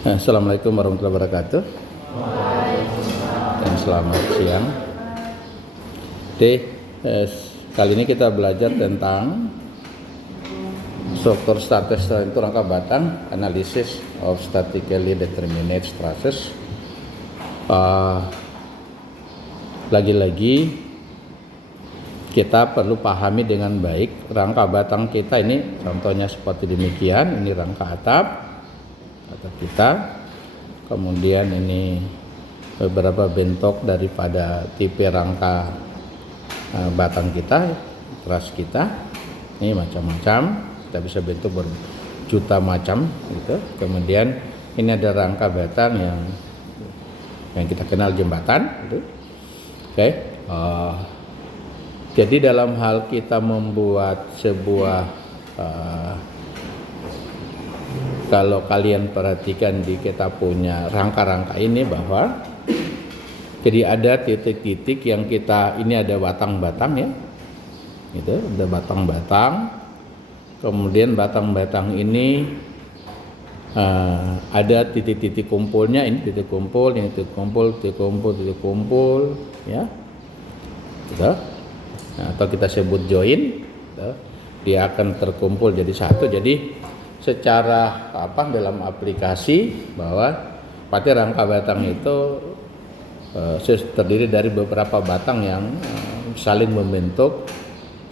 Assalamualaikum warahmatullahi wabarakatuh. Dan selamat siang. Kali ini kita belajar tentang struktur statis itu rangka batang, analysis of statically determinate stresses. Lagi-lagi kita perlu pahami dengan baik rangka batang kita ini. Contohnya seperti demikian. Ini rangka atap kita, kemudian ini beberapa bentuk daripada tipe rangka batang kita, truss kita. Ini macam-macam, kita bisa bentuk berjuta macam gitu. Kemudian ini ada rangka batang yang kita kenal jembatan gitu. Oke. Jadi dalam hal kita membuat sebuah kalau kalian perhatikan di kita punya rangka-rangka ini, bahwa jadi ada titik-titik yang kita, ini ada batang-batang ya, gitu, ada batang-batang. Kemudian batang-batang ini ada titik-titik kumpulnya, ini titik kumpul, ini titik kumpul, titik kumpul, titik kumpul, ya, gitu. Nah, atau kita sebut join, gitu. Dia akan terkumpul jadi satu. Jadi secara dalam aplikasi bahwa pada rangka batang itu terdiri dari beberapa batang yang saling membentuk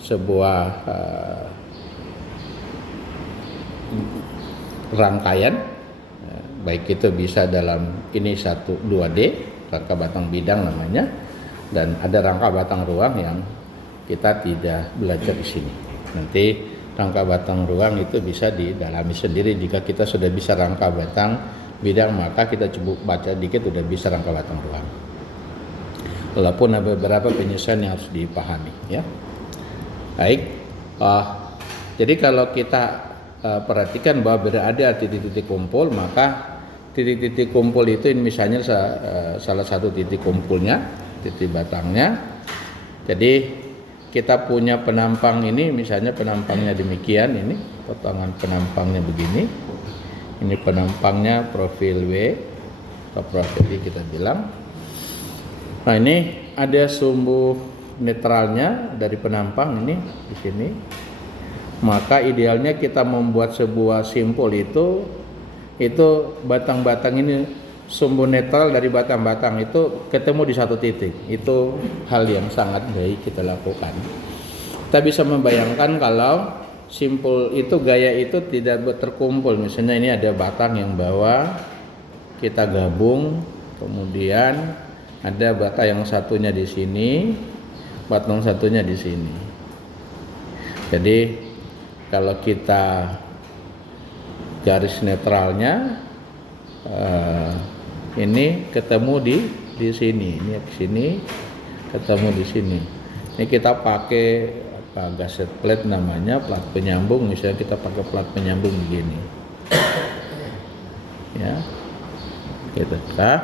sebuah rangkaian, baik itu bisa dalam ini 2D rangka batang bidang namanya, dan ada rangka batang ruang yang kita tidak belajar di sini. Nanti rangka batang ruang itu bisa didalami sendiri. Jika kita sudah bisa rangka batang bidang, maka kita coba baca dikit udah bisa rangka batang ruang. Walaupun ada beberapa penyesuaian yang harus dipahami, ya. Baik. Jadi kalau kita perhatikan bahwa berada titik-titik kumpul, maka titik-titik kumpul itu ini misalnya salah satu titik kumpulnya, titik batangnya. Jadi kita punya penampang ini, misalnya penampangnya demikian, ini potongan penampangnya begini, ini penampangnya profil W atau profil D kita bilang. Nah, ini ada sumbu netralnya dari penampang ini di sini. Maka idealnya kita membuat sebuah simpul itu batang-batang ini, sumbu netral dari batang-batang itu ketemu di satu titik. Itu hal yang sangat baik kita lakukan. Kita bisa membayangkan kalau simpul itu, gaya itu tidak terkumpul. Misalnya ini ada batang yang bawah, kita gabung, kemudian ada batang yang satunya di sini, batang satunya di sini. Jadi kalau kita garis netralnya ini ketemu di sini, ini ke sini, ketemu di sini. Ini kita pakai gasket plate namanya, plat penyambung. Misalnya kita pakai plat penyambung begini, ya, gitu. Nah,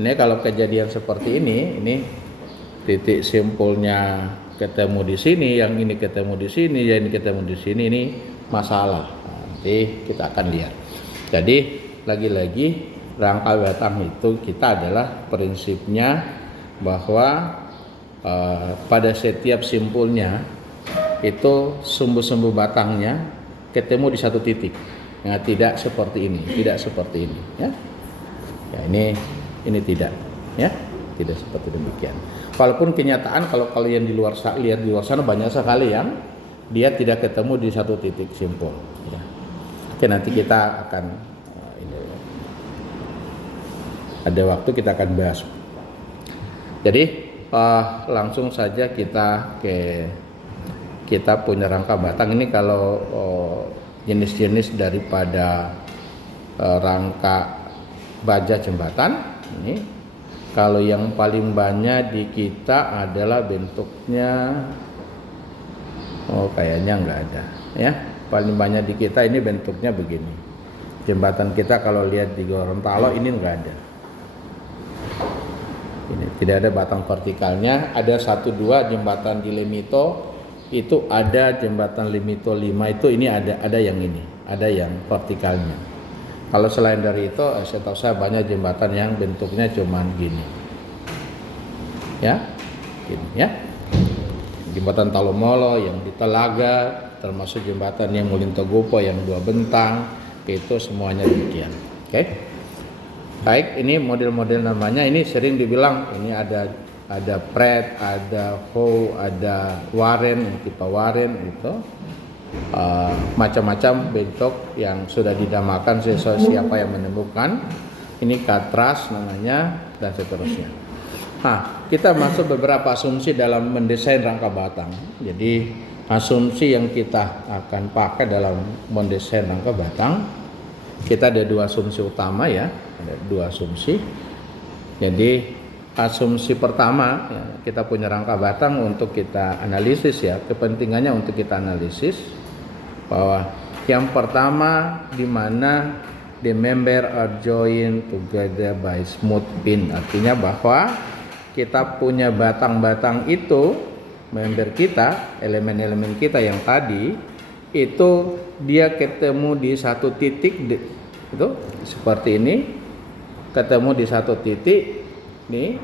ini kalau kejadian seperti ini titik simpulnya ketemu di sini, yang ini ketemu di sini, yang ini ketemu di sini, ini masalah. Nanti kita akan lihat. Jadi lagi-lagi rangka batang itu kita adalah prinsipnya bahwa pada setiap simpulnya itu sumbu-sumbu batangnya ketemu di satu titik. Nah, tidak seperti ini, tidak seperti ini, ya. Ya, ini tidak, ya, tidak seperti demikian. Walaupun kenyataan kalau kalian lihat di luar sana banyak sekali yang dia tidak ketemu di satu titik simpul. Ya. Oke, nanti kita akan ada waktu kita akan bahas. Jadi langsung saja kita punya rangka batang ini. Kalau jenis-jenis daripada rangka baja jembatan ini, kalau yang paling banyak di kita adalah bentuknya, kayaknya nggak ada, ya. Paling banyak di kita ini bentuknya begini. Jembatan kita kalau lihat di Gorontalo ini nggak ada. Ini tidak ada batang vertikalnya. Ada 1-2 jembatan di Limito itu ada, jembatan Limito 5 itu ini ada yang ini, ada yang vertikalnya. Kalau selain dari itu, saya tahu saya banyak jembatan yang bentuknya cuman gini, ya, gini, ya. Jembatan Talomolo yang di Telaga, termasuk jembatan yang Mulintogupo yang 2 bentang, itu semuanya demikian. Oke. Baik, ini model-model namanya. Ini sering dibilang ini ada pret, ada hoe, ada waren, tipe waren itu. Macam-macam bentuk yang sudah dinamakan sesuai siapa yang menemukan. Ini katras namanya dan seterusnya. Nah, kita masuk beberapa asumsi dalam mendesain rangka batang. Jadi asumsi yang kita akan pakai dalam mendesain rangka batang, kita ada 2 asumsi utama ya, ada 2 asumsi. Jadi asumsi pertama, ya, kita punya rangka batang untuk kita analisis ya, kepentingannya untuk kita analisis bahwa yang pertama di mana the member are joined together by smooth pin, artinya bahwa kita punya batang-batang itu, member kita, elemen-elemen kita yang tadi itu dia ketemu di satu titik itu seperti ini, ketemu di satu titik nih,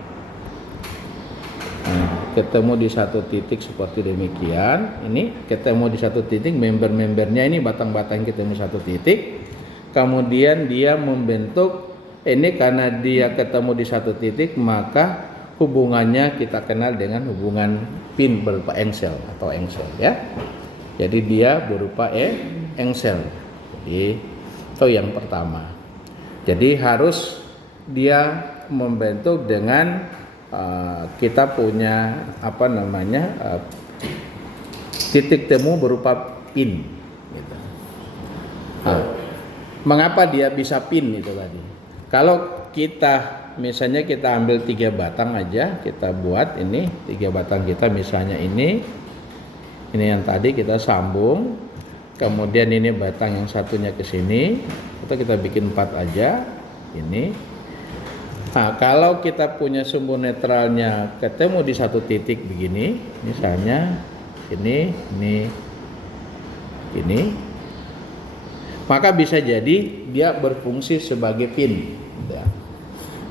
ketemu di satu titik seperti demikian. Ini ketemu di satu titik, member-membernya ini batang-batang ketemu satu titik, kemudian dia membentuk ini. Karena dia ketemu di satu titik, maka hubungannya kita kenal dengan hubungan pin berupa engsel atau engsel ya. Jadi dia berupa engsel. Jadi itu yang pertama. Jadi harus dia membentuk dengan kita punya titik temu berupa pin gitu. Mengapa dia bisa pin itu tadi? Kalau kita misalnya kita ambil 3 batang aja, kita buat ini 3 batang kita, misalnya ini yang tadi kita sambung, kemudian ini batang yang satunya ke sini, atau kita bikin 4 aja ini. Nah, kalau kita punya sumbu netralnya ketemu di satu titik begini, misalnya ini, maka bisa jadi dia berfungsi sebagai pin.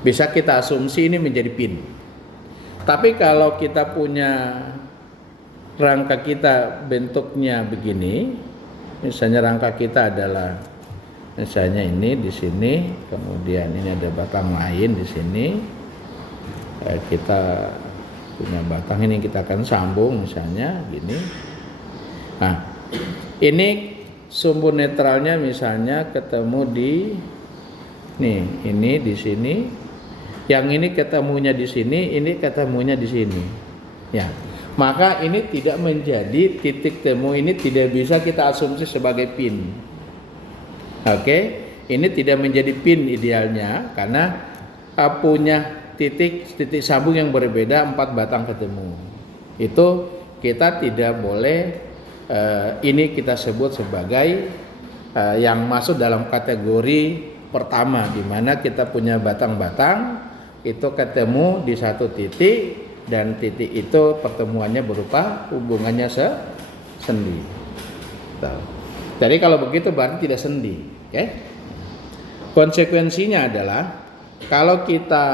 Bisa kita asumsi ini menjadi pin. Tapi kalau kita punya rangka kita bentuknya begini, misalnya rangka kita adalah misalnya ini di sini, kemudian ini ada batang lain di sini. Kita punya batang ini kita akan sambung misalnya gini. Nah, ini sumbu netralnya misalnya ketemu di ini di sini. Yang ini ketemunya di sini, ini ketemunya di sini. Ya. Maka ini tidak menjadi titik temu, ini tidak bisa kita asumsi sebagai pin. Oke, ini tidak menjadi pin idealnya karena punya titik sambung yang berbeda, 4 batang ketemu. Itu kita tidak boleh ini kita sebut sebagai yang masuk dalam kategori pertama, di mana kita punya batang-batang itu ketemu di satu titik dan titik itu pertemuannya berupa hubungannya sendi. Jadi kalau begitu berarti tidak sendi. Okay. Konsekuensinya adalah kalau kita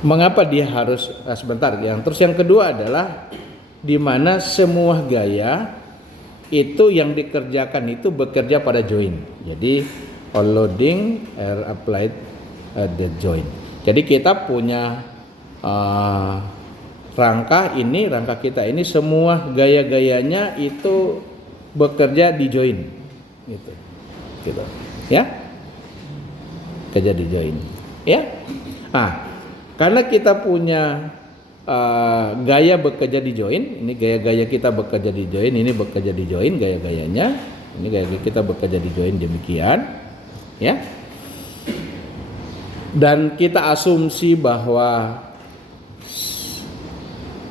mengapa dia harus sebentar yang terus yang kedua adalah di mana semua gaya itu yang dikerjakan itu bekerja pada join. Jadi all loading are applied at the join. Jadi kita punya rangka kita ini semua gaya-gayanya itu bekerja di join gitu ya, kerja di join ya. Nah, karena kita punya gaya bekerja di join, ini gaya-gaya kita bekerja di join, ini bekerja di join gaya-gayanya, ini gaya kita bekerja di join demikian ya. Dan kita asumsi bahwa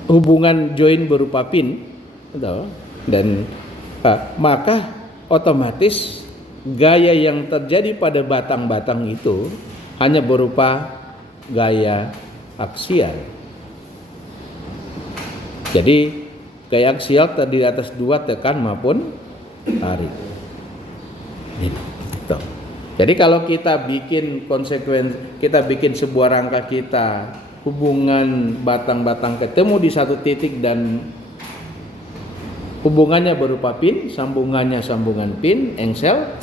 hubungan join berupa pin, dan maka otomatis gaya yang terjadi pada batang-batang itu hanya berupa gaya aksial. Jadi gaya aksial terdiri atas 2 tekan maupun tarik. Gitu. Tuh. Jadi kalau kita bikin konsekuensi, kita bikin sebuah rangka kita, hubungan batang-batang ketemu di satu titik dan hubungannya berupa pin, sambungannya sambungan pin, engsel,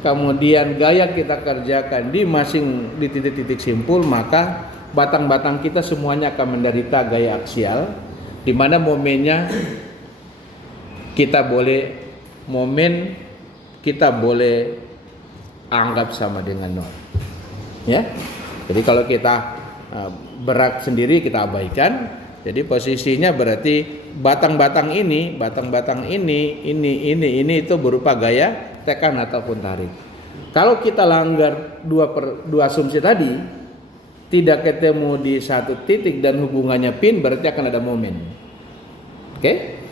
kemudian gaya kita kerjakan di titik-titik simpul, maka batang-batang kita semuanya akan menderita gaya aksial, di mana momennya kita boleh anggap sama dengan nol. Ya. Jadi kalau kita berat sendiri kita abaikan. Jadi posisinya berarti batang-batang ini itu berupa gaya tekan ataupun tarik. Kalau kita langgar dua asumsi tadi, tidak ketemu di satu titik dan hubungannya pin, berarti akan ada momen. Oke?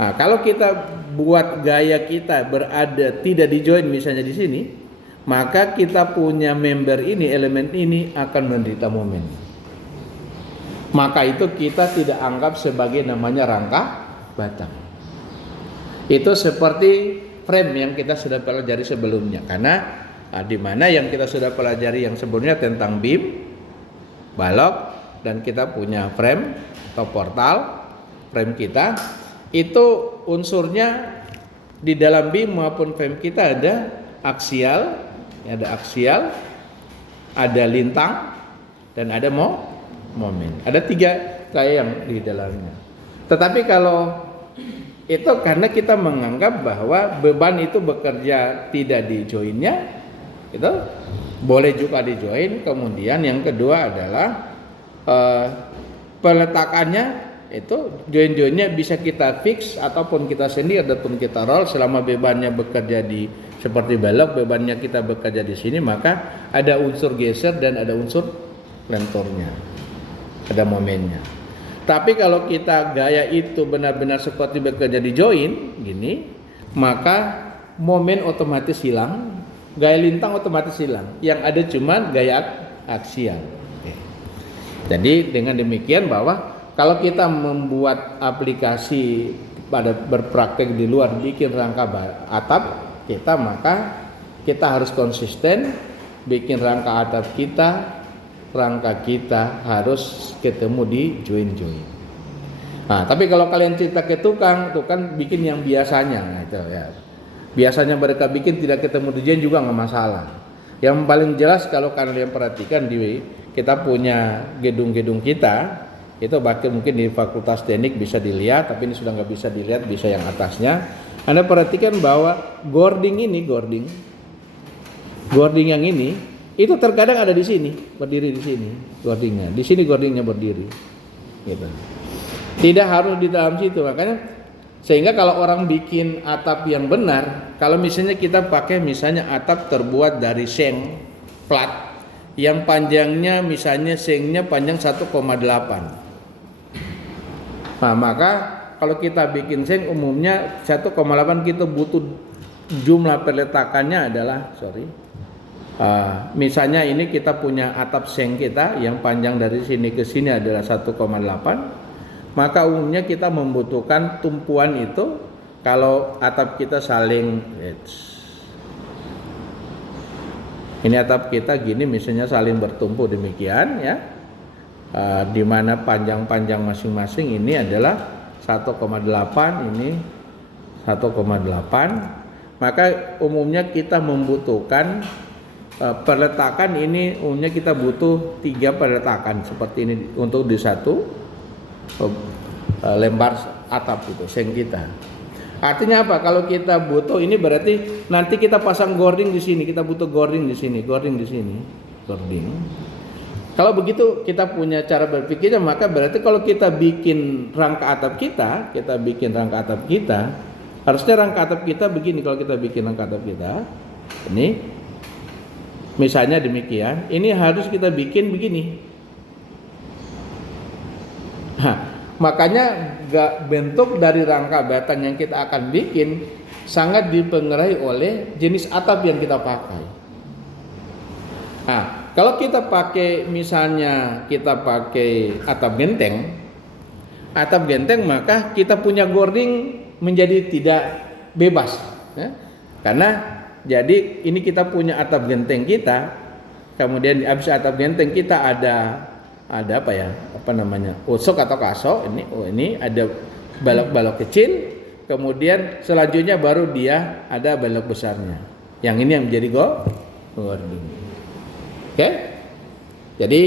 Nah, kalau kita buat gaya kita berada tidak di join misalnya di sini, maka kita punya member ini, elemen ini akan menderita momen. Maka itu kita tidak anggap sebagai namanya rangka batang. Itu seperti frame yang kita sudah pelajari sebelumnya, karena di mana yang kita sudah pelajari yang sebelumnya tentang beam, balok, dan kita punya frame atau portal. Frame kita itu unsurnya di dalam beam maupun frame kita ada aksial, ada lintang, dan ada momen. Ada 3 kayak yang di dalamnya. Tetapi kalau itu karena kita menganggap bahwa beban itu bekerja tidak di joinnya, itu boleh juga di join. Kemudian yang kedua adalah peletakannya, itu join-joinnya bisa kita fix ataupun kita sendiri ataupun kita roll selama bebannya bekerja di seperti balok, bebannya kita bekerja di sini, maka ada unsur geser dan ada unsur lenturnya, ada momennya. Tapi kalau kita gaya itu benar-benar seperti bekerja di join gini, maka momen otomatis hilang, gaya lintang otomatis hilang. Yang ada cuma gaya aksial. Oke. Jadi dengan demikian bahwa kalau kita membuat aplikasi pada berpraktek di luar bikin rangka atap kita, maka kita harus konsisten bikin rangka atap kita. Rangka kita harus ketemu di join. Nah, tapi kalau kalian cerita ke tukang bikin yang biasanya, nah itu ya. Biasanya mereka bikin tidak ketemu di join juga nggak masalah. Yang paling jelas kalau kalian perhatikan kita punya gedung-gedung kita, itu bahkan mungkin di Fakultas Teknik bisa dilihat, tapi ini sudah nggak bisa dilihat, bisa yang atasnya. Anda perhatikan bahwa gording yang ini itu terkadang ada di sini, berdiri di sini gordingnya, di sini gordingnya berdiri, gitu. Tidak harus di dalam situ, makanya sehingga kalau orang bikin atap yang benar, kalau misalnya kita pakai misalnya atap terbuat dari seng plat, yang panjangnya misalnya sengnya panjang 1,8, nah maka kalau kita bikin seng umumnya 1,8 kita butuh jumlah peletakannya adalah misalnya ini kita punya atap seng kita yang panjang dari sini ke sini adalah 1,8, maka umumnya kita membutuhkan tumpuan itu kalau atap kita saling ini atap kita gini misalnya saling bertumpu demikian ya, di mana panjang-panjang masing-masing ini adalah 1,8, ini 1,8, maka umumnya kita membutuhkan peletakan ini umumnya kita butuh 3 peletakan seperti ini untuk di satu lembar atap itu seng kita. Artinya apa? Kalau kita butuh ini berarti nanti kita pasang gording di sini, kita butuh gording di sini, gording. Kalau begitu kita punya cara berpikirnya, maka berarti kalau kita bikin rangka atap kita, harusnya rangka atap kita begini. Kalau kita bikin rangka atap kita ini misalnya demikian, ini harus kita bikin begini. Makanya bentuk dari rangka batang yang kita akan bikin sangat dipengaruhi oleh jenis atap yang kita pakai. Nah, kalau kita pakai misalnya atap genteng, maka kita punya gording menjadi tidak bebas ya. Karena jadi ini kita punya atap genteng kita, kemudian di habis atap genteng kita ada apa ya? Apa namanya? Usuk atau kaso. Ini ada balok-balok kecil, kemudian selanjutnya baru dia ada balok besarnya. Yang ini yang menjadi gording. Oke? Jadi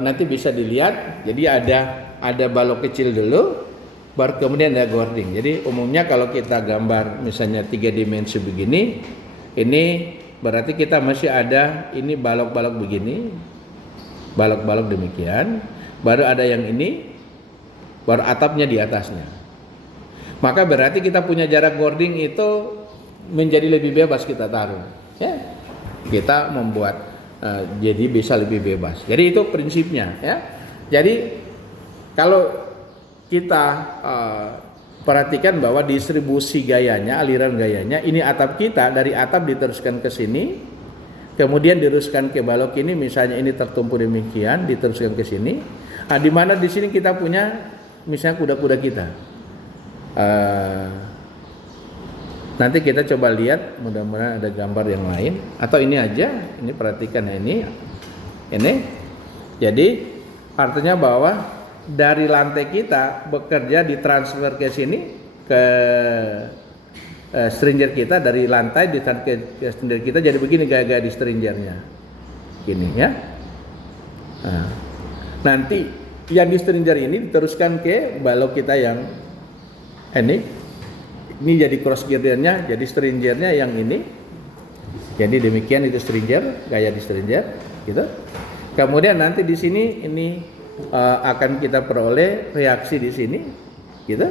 nanti bisa dilihat. Jadi ada balok kecil dulu, baru kemudian ada gording. Jadi umumnya kalau kita gambar misalnya 3 dimensi begini, ini berarti kita masih ada ini balok-balok begini, balok-balok demikian, baru ada yang ini, baru atapnya di atasnya. Maka berarti kita punya jarak gording itu menjadi lebih bebas kita taruh. Ya, kita membuat jadi bisa lebih bebas. Jadi itu prinsipnya. Ya, jadi kalau kita perhatikan bahwa distribusi gayanya, aliran gayanya, ini atap kita dari atap diteruskan ke sini, kemudian diteruskan ke balok ini, misalnya ini tertumpu demikian, diteruskan ke sini. Nah, di mana di sini kita punya misalnya kuda-kuda kita. Nanti kita coba lihat, mudah-mudahan ada gambar yang lain, atau ini aja, ini perhatikan ya, ini. Jadi artinya bahwa dari lantai kita bekerja ditransfer ke sini ke stringer kita, dari lantai ditransfer ke stringer kita, jadi begini gaya-gaya di stringernya, gini ya. Nah, nanti yang di stringer ini diteruskan ke balok kita yang ini jadi cross girdernya, jadi stringernya yang ini. Jadi demikian itu stringer, gaya di stringer, gitu. Kemudian nanti di sini ini akan kita peroleh reaksi di sini, gitu.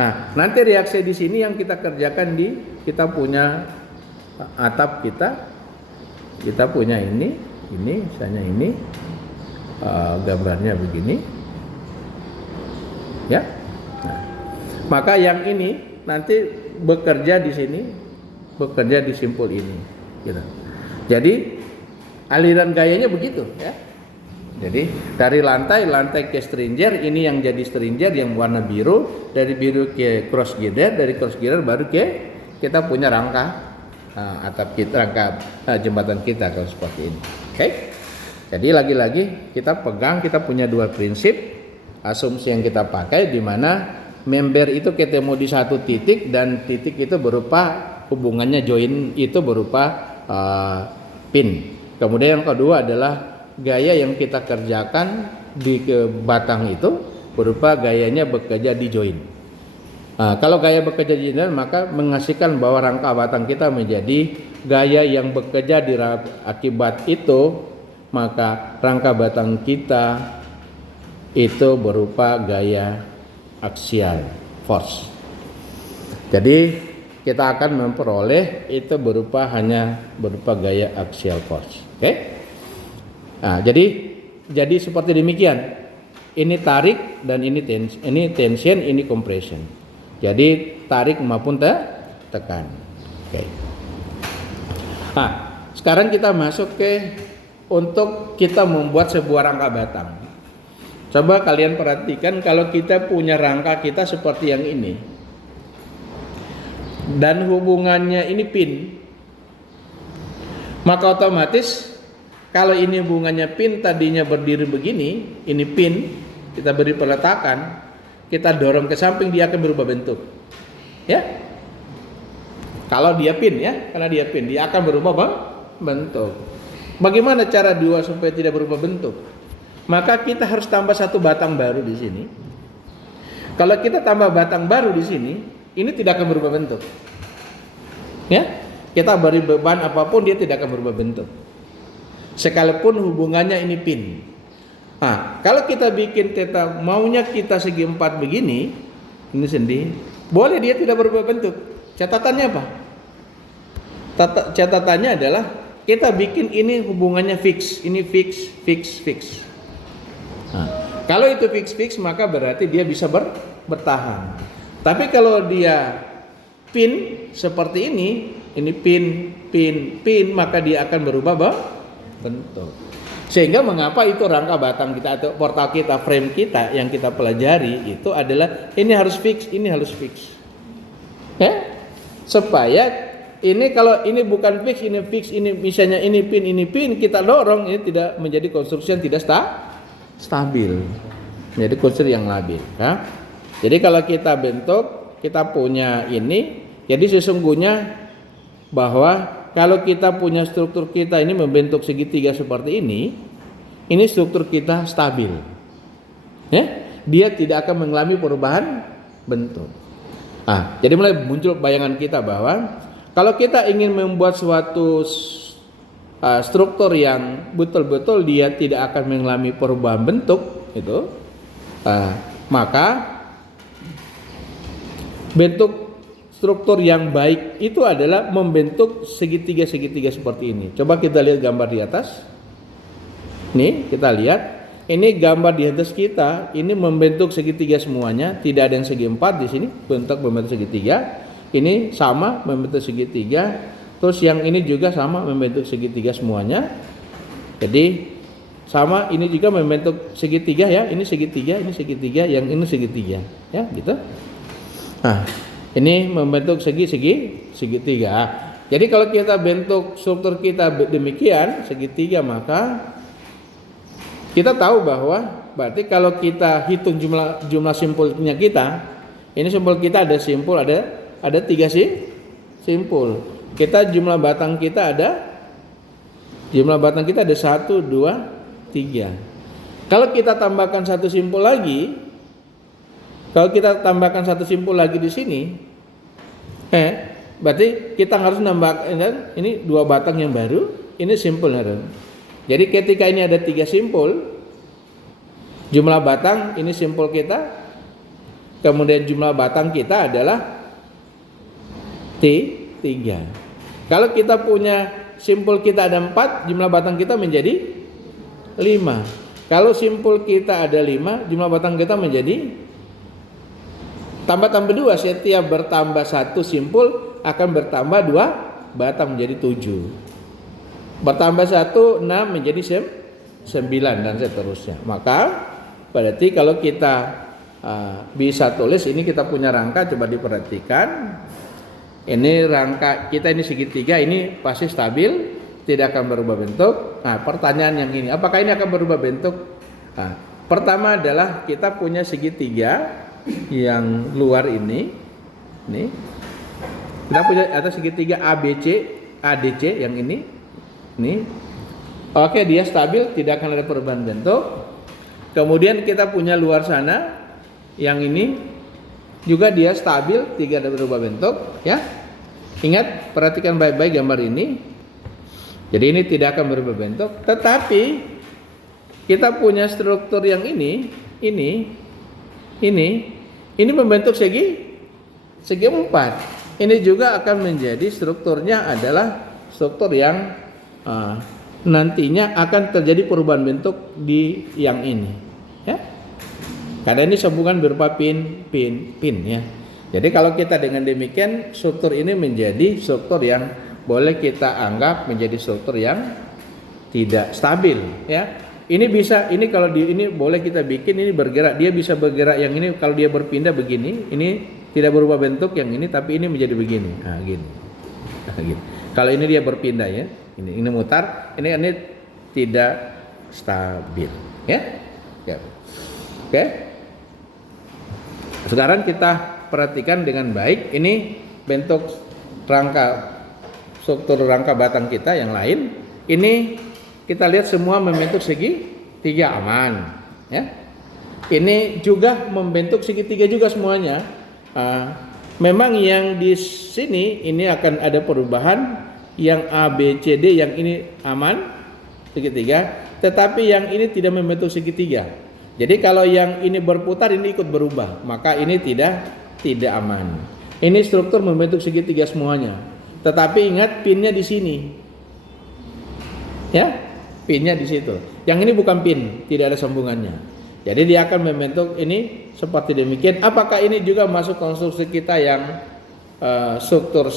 Nah, nanti reaksi di sini yang kita kerjakan kita punya atap kita punya ini misalnya ini gambarnya begini, ya. Nah, maka yang ini nanti bekerja di sini, bekerja di simpul ini, gitu. Jadi aliran gayanya begitu, ya. Jadi dari lantai ke stringer, ini yang jadi stringer yang warna biru, dari biru ke cross girder, dari cross girder baru kita punya rangka atap kita, rangka jembatan kita kalau seperti ini. Oke. Jadi lagi-lagi kita pegang, kita punya dua prinsip asumsi yang kita pakai, di mana member itu ketemu di satu titik, dan titik itu berupa hubungannya join itu berupa pin. Kemudian yang kedua adalah gaya yang kita kerjakan di batang itu berupa gayanya bekerja di join. Kalau gaya bekerja di join, maka menghasilkan bahwa rangka batang kita menjadi gaya yang bekerja di akibat itu, maka rangka batang kita itu berupa gaya axial force. Jadi kita akan memperoleh itu hanya berupa gaya axial force. Oke? Nah, jadi seperti demikian. Ini tarik dan ini tension, ini compression. Jadi tarik maupun tekan. Oke. Nah, sekarang kita masuk untuk kita membuat sebuah rangka batang. Coba kalian perhatikan, kalau kita punya rangka kita seperti yang ini, dan hubungannya ini pin, maka otomatis kalau ini hubungannya pin, tadinya berdiri begini, ini pin, kita beri peletakan, kita dorong ke samping, dia akan berubah bentuk. Ya. Kalau dia pin ya, karena dia pin, dia akan berubah bentuk. Bagaimana cara dua supaya tidak berubah bentuk? Maka kita harus tambah satu batang baru di sini. Kalau kita tambah batang baru di sini, ini tidak akan berubah bentuk. Ya. Kita beri beban apapun, dia tidak akan berubah bentuk. Sekalipun hubungannya ini pin. Nah, kalau kita bikin theta, maunya kita segi 4 begini, ini sendiri, boleh dia tidak berubah bentuk. Catatannya apa? Catatannya adalah kita bikin ini hubungannya fix, ini fix. Nah, kalau itu fix, maka berarti dia bisa bertahan. Tapi kalau dia pin seperti ini pin, maka dia akan berubah bentuk. Sehingga mengapa itu rangka batang kita atau portal kita, frame kita yang kita pelajari itu adalah ini harus fix, ini harus fix. Ya? supaya ini kalau ini bukan fix, ini misalnya ini pin, kita dorong, ini tidak menjadi konstruksi yang tidak stabil, menjadi konstruksi yang labil. Ya. Jadi kalau kita bentuk, kita punya ini, jadi sesungguhnya bahwa kalau kita punya struktur kita ini membentuk segitiga seperti ini struktur kita stabil. Ya, dia tidak akan mengalami perubahan bentuk. Jadi mulai muncul bayangan kita bahwa kalau kita ingin membuat suatu struktur yang betul-betul dia tidak akan mengalami perubahan bentuk itu, maka bentuk struktur yang baik itu adalah membentuk segitiga-segitiga seperti ini. Coba kita lihat gambar di atas. Nih, kita lihat. Ini gambar di atas kita, ini membentuk segitiga semuanya, tidak ada yang segi empat di sini, membentuk segitiga. Ini sama membentuk segitiga, terus yang ini juga sama membentuk segitiga semuanya. Jadi sama ini juga membentuk segitiga ya, ini segitiga, yang ini segitiga, ya gitu. Nah, ini membentuk segitiga. Jadi kalau kita bentuk struktur kita demikian segitiga, maka kita tahu bahwa berarti kalau kita hitung jumlah simpulnya kita, ini simpul kita ada simpul ada 3 simpul. Kita jumlah batang kita ada 1, 2, 3. Kalau kita tambahkan satu simpul lagi, di sini, berarti kita harus nambah ini 2 batang yang baru, ini simpul. Jadi ketika ini ada 3 simpul, jumlah batang ini simpul kita, kemudian jumlah batang kita adalah 3. Kalau kita punya simpul kita ada 4, jumlah batang kita menjadi 5. Kalau simpul kita ada 5, jumlah batang kita menjadi tambah 2. Setiap bertambah 1 simpul akan bertambah 2 batang menjadi 7. Bertambah 1, 6 menjadi 9 dan seterusnya. Maka berarti kalau kita bisa tulis, ini kita punya rangka, coba diperhatikan. Ini rangka kita ini segitiga, ini pasti stabil, tidak akan berubah bentuk. Nah, pertanyaan yang ini, apakah ini akan berubah bentuk? Nah, pertama adalah kita punya segitiga yang luar ini. Kita punya atas segitiga ABC, ADC yang ini. Oke, dia stabil, tidak akan ada perubahan bentuk. Kemudian kita punya luar sana yang ini juga dia stabil, tidak ada berubah bentuk, ya. Ingat, perhatikan baik-baik gambar ini. Jadi ini tidak akan berubah bentuk, tetapi kita punya struktur yang ini membentuk segi 4. Ini juga akan menjadi strukturnya adalah struktur yang nantinya akan terjadi perubahan bentuk di yang ini, ya. Karena ini sambungan berupa pin ya. Jadi kalau kita dengan demikian, struktur ini menjadi struktur yang boleh kita anggap menjadi struktur yang tidak stabil, ya. Ini bisa, ini kalau ini boleh kita bikin ini bergerak, dia bisa bergerak, yang ini kalau dia berpindah begini, ini tidak berubah bentuk yang ini, tapi ini menjadi begini. Nah, gini. Kalau ini dia berpindah ya. Ini mutar, ini tidak stabil, ya. Oke. Sekarang kita perhatikan dengan baik, ini bentuk struktur rangka batang kita yang lain. Ini kita lihat semua membentuk segitiga aman, ya. Ini juga membentuk segitiga juga semuanya. Memang yang di sini ini akan ada perubahan. Yang A, B, C, D yang ini aman segitiga, tetapi yang ini tidak membentuk segitiga. Jadi kalau yang ini berputar, ini ikut berubah, maka ini tidak aman. Ini struktur membentuk segitiga semuanya, tetapi ingat pinnya di sini, ya, pinnya di situ. Yang ini bukan pin, tidak ada sambungannya. Jadi dia akan membentuk ini seperti demikian. Apakah ini juga masuk konstruksi kita yang struktur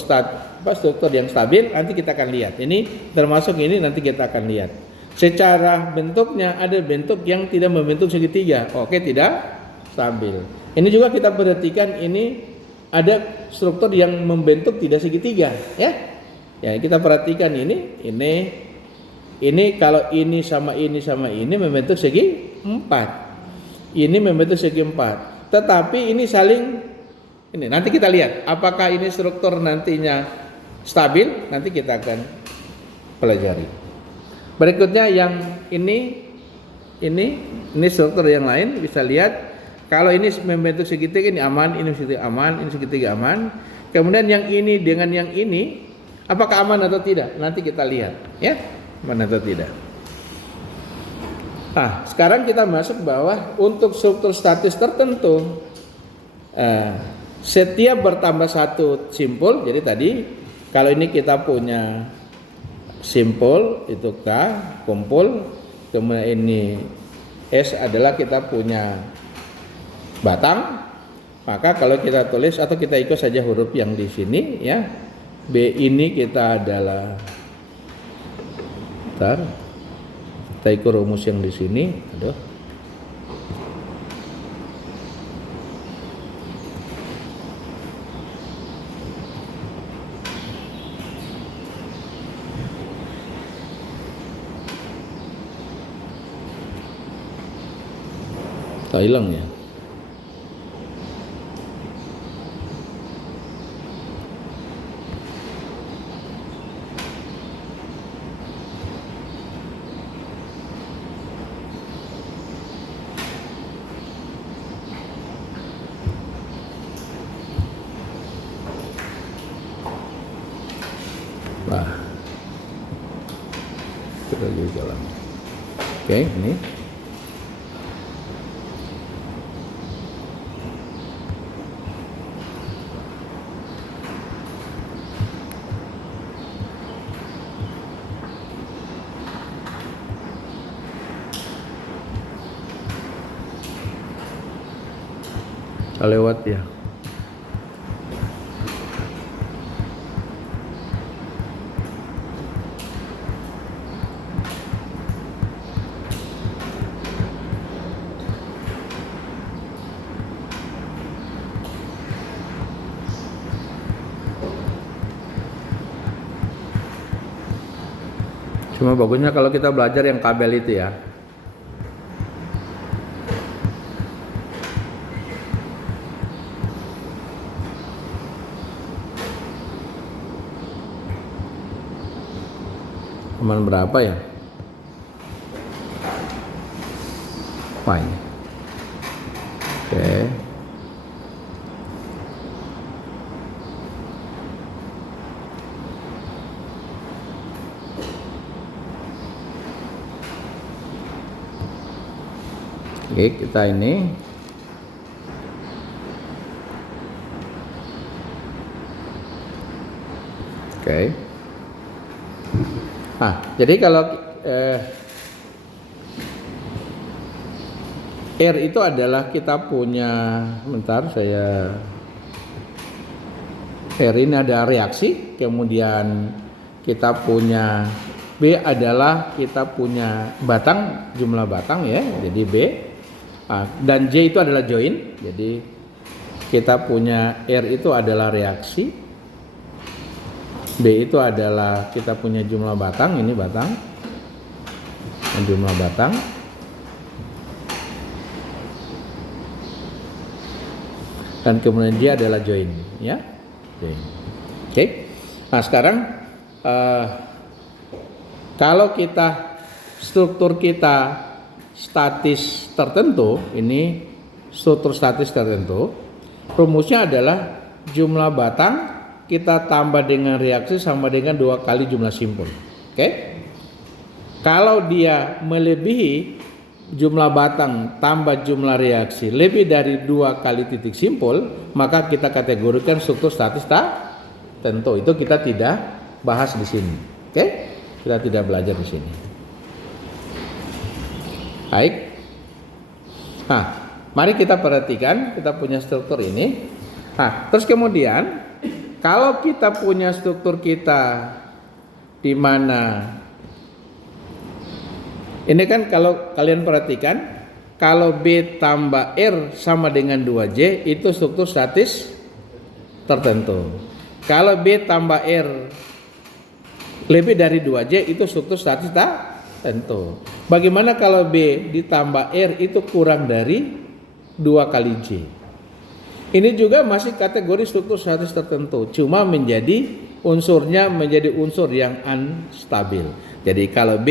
yang stabil? Nanti kita akan lihat. Ini termasuk ini, nanti kita akan lihat. Secara bentuknya ada bentuk yang tidak membentuk segitiga. Oke, tidak stabil. Ini juga kita perhatikan, ini ada struktur yang membentuk tidak segitiga, ya. Ya, kita perhatikan ini kalau ini sama ini membentuk segi 4. Ini membentuk segi 4. Tetapi ini saling ini nanti kita lihat apakah ini struktur nantinya stabil, nanti kita akan pelajari. Berikutnya yang ini struktur yang lain bisa lihat. Kalau ini membentuk segitiga, ini aman, ini segitiga aman, ini segitiga aman. Kemudian yang ini dengan yang ini, apakah aman atau tidak? Nanti kita lihat, ya, aman atau tidak. Nah, sekarang kita masuk bahwa untuk struktur statis tertentu, setiap bertambah satu simpul. Jadi tadi kalau ini kita punya simpul itu K kumpul, kemudian ini S adalah kita punya batang, maka kalau kita tulis atau kita ikut saja huruf yang di sini, ya, B ini kita adalah, kita ikut rumus yang di sini, hilang ya. Nah, kita lagi jalan. Oke, ini. Lewat ya. Cuma bagusnya kalau kita belajar yang kabel itu ya. Aman berapa ya? Wah ini. Oke. Oke, kita ini oke. Nah, jadi kalau R itu adalah kita punya, bentar saya, R ini ada reaksi, kemudian kita punya B adalah kita punya batang, jumlah batang ya, jadi B. Dan J itu adalah join, jadi kita punya R itu adalah reaksi, B itu adalah kita punya jumlah batang, ini batang, dan jumlah batang. Dan kemudian J adalah join, ya, join. Oke. Nah sekarang kalau kita struktur kita statis tertentu, ini struktur statis tertentu, rumusnya adalah jumlah batang kita tambah dengan reaksi sama dengan 2 kali jumlah simpul. Oke? Kalau dia melebihi jumlah batang tambah jumlah reaksi lebih dari 2 kali titik simpul, maka kita kategorikan struktur statis tertentu. Itu kita tidak bahas di sini. Oke? Kita tidak belajar di sini. Baik. Nah, mari kita perhatikan kita punya struktur ini. Nah, terus kemudian kalau kita punya struktur kita di mana ini kan, kalau kalian perhatikan, kalau B tambah R sama dengan 2J itu struktur statis tertentu. Kalau B tambah R lebih dari 2J itu struktur statis tertentu. Bagaimana kalau B ditambah R itu kurang dari 2 kali J? Ini juga masih kategori struktur statis tertentu, cuma unsurnya menjadi unsur yang unstabil. Jadi kalau B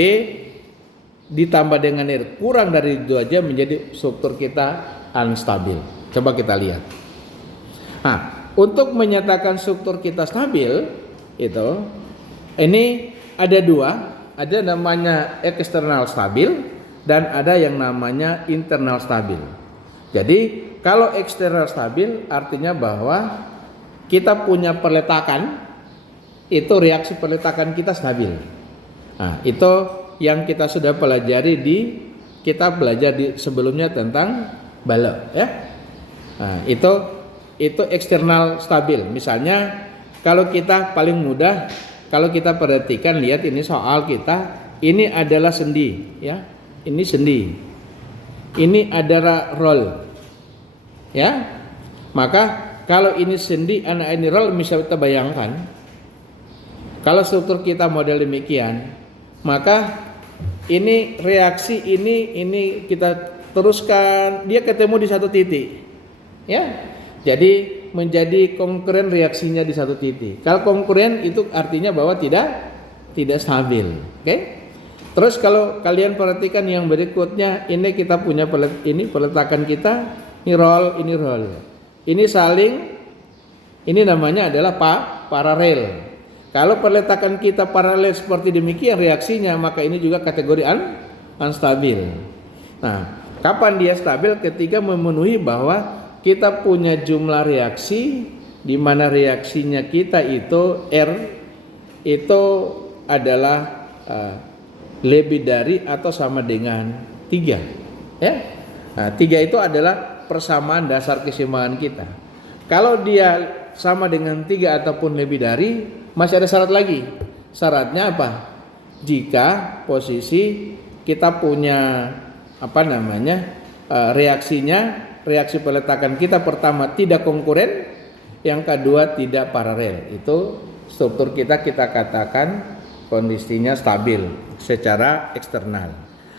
ditambah dengan R kurang dari 2J menjadi struktur kita unstabil. Coba kita lihat. Nah, untuk menyatakan struktur kita stabil itu ini ada dua, ada namanya eksternal stabil dan ada yang namanya internal stabil. Jadi kalau eksternal stabil artinya bahwa kita punya peletakan, itu reaksi peletakan kita stabil. Nah, itu yang kita sudah pelajari kita belajar di sebelumnya tentang balok, ya. Nah, itu eksternal stabil. Misalnya kalau kita paling mudah, kalau kita perhatikan, lihat ini soal kita, ini adalah sendi, ya. Ini sendi. Ini adalah roll. Ya. Maka kalau ini sendi, ini roll, bisa kita bayangkan. Kalau struktur kita model demikian, maka ini reaksi ini kita teruskan, dia ketemu di satu titik. Ya. Jadi menjadi konkuren reaksinya di satu titik. Kalau konkuren itu artinya bahwa tidak stabil. Oke? Terus kalau kalian perhatikan yang berikutnya, ini kita punya peletakan kita, ini roll. Ini saling, ini namanya adalah paralel. Kalau peletakan kita paralel seperti demikian reaksinya, maka ini juga kategori unstabil. Nah, kapan dia stabil? Ketika memenuhi bahwa kita punya jumlah reaksi di mana reaksinya kita itu R itu adalah lebih dari atau sama dengan 3. Ya. Nah, 3 itu adalah persamaan dasar keseimbangan kita. Kalau dia sama dengan 3 ataupun lebih dari, masih ada syarat lagi. Syaratnya apa? Jika posisi kita punya reaksi peletakan kita pertama tidak konkuren, yang kedua tidak paralel. Itu struktur kita katakan kondisinya stabil secara eksternal.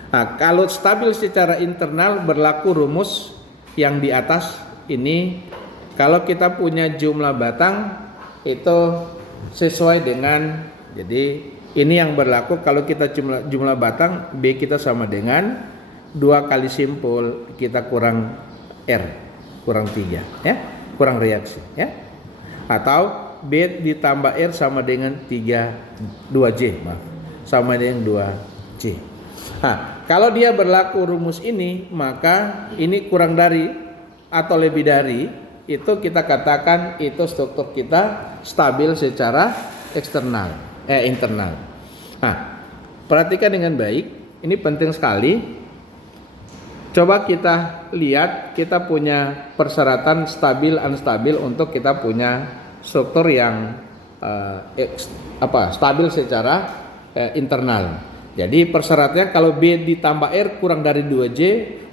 Nah, kalau stabil secara internal berlaku rumus yang di atas ini. Kalau kita punya jumlah batang itu sesuai dengan, jadi ini yang berlaku kalau kita jumlah batang B kita sama dengan 2 kali simpul kita kurang R kurang 3, ya, kurang reaksi, ya. Atau B ditambah R sama dengan 2J, sama dengan 2J. Nah, kalau dia berlaku rumus ini, maka ini kurang dari atau lebih dari, itu kita katakan itu struktur kita stabil secara internal. Nah, perhatikan dengan baik, ini penting sekali. Coba kita lihat, kita punya persyaratan stabil unstabil untuk kita punya struktur yang stabil secara internal. Jadi persyaratannya kalau B ditambah R kurang dari 2J,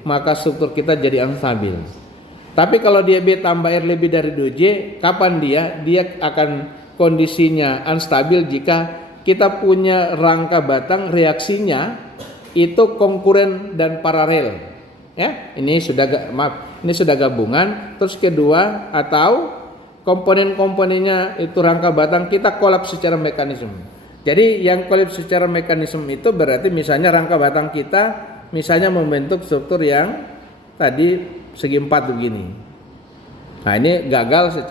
maka struktur kita jadi unstabil. Tapi kalau dia B tambah R lebih dari 2J, kapan dia akan kondisinya unstabil jika kita punya rangka batang reaksinya itu konkuren dan paralel. Ya, ini sudah gabungan. Terus kedua, atau komponen-komponennya itu rangka batang kita kolaps secara mekanisme. Jadi yang kolaps secara mekanisme itu berarti misalnya rangka batang kita misalnya membentuk struktur yang tadi segi 4 begini. Nah, ini gagal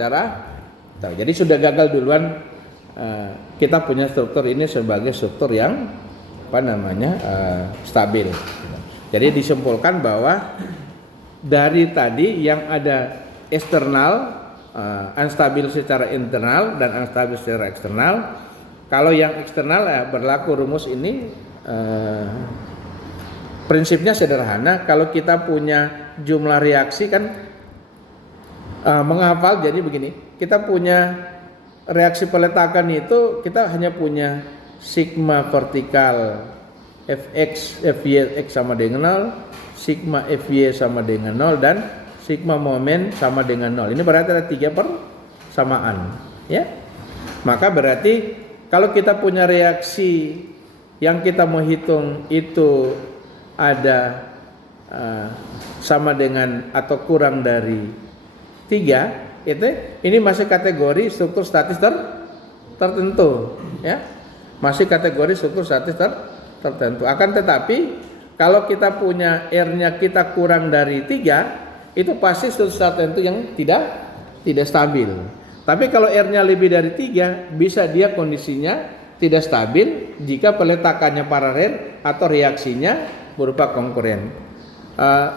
jadi sudah gagal duluan. Kita punya struktur ini sebagai struktur yang stabil. Jadi disimpulkan bahwa dari tadi yang ada eksternal, unstabil secara internal dan unstabil secara eksternal. Kalau yang eksternal berlaku rumus ini, prinsipnya sederhana. Kalau kita punya jumlah reaksi kan menghafal, jadi begini, kita punya reaksi peletakan itu kita hanya punya sigma vertikal Fx, Fy X sama dengan 0, sigma Fy sama dengan 0, dan sigma momen sama dengan 0. Ini berarti ada 3/3. samaan, ya. Maka berarti kalau kita punya reaksi yang kita mau hitung itu ada sama dengan atau kurang dari 3, ini masih kategori struktur statis tertentu, ya. Masih kategori struktur statis tertentu. Akan tetapi kalau kita punya R-nya kita kurang dari 3, itu pasti struktur tertentu yang tidak stabil. Tapi kalau R-nya lebih dari 3, bisa dia kondisinya tidak stabil jika peletakannya paralel atau reaksinya berupa konkuren.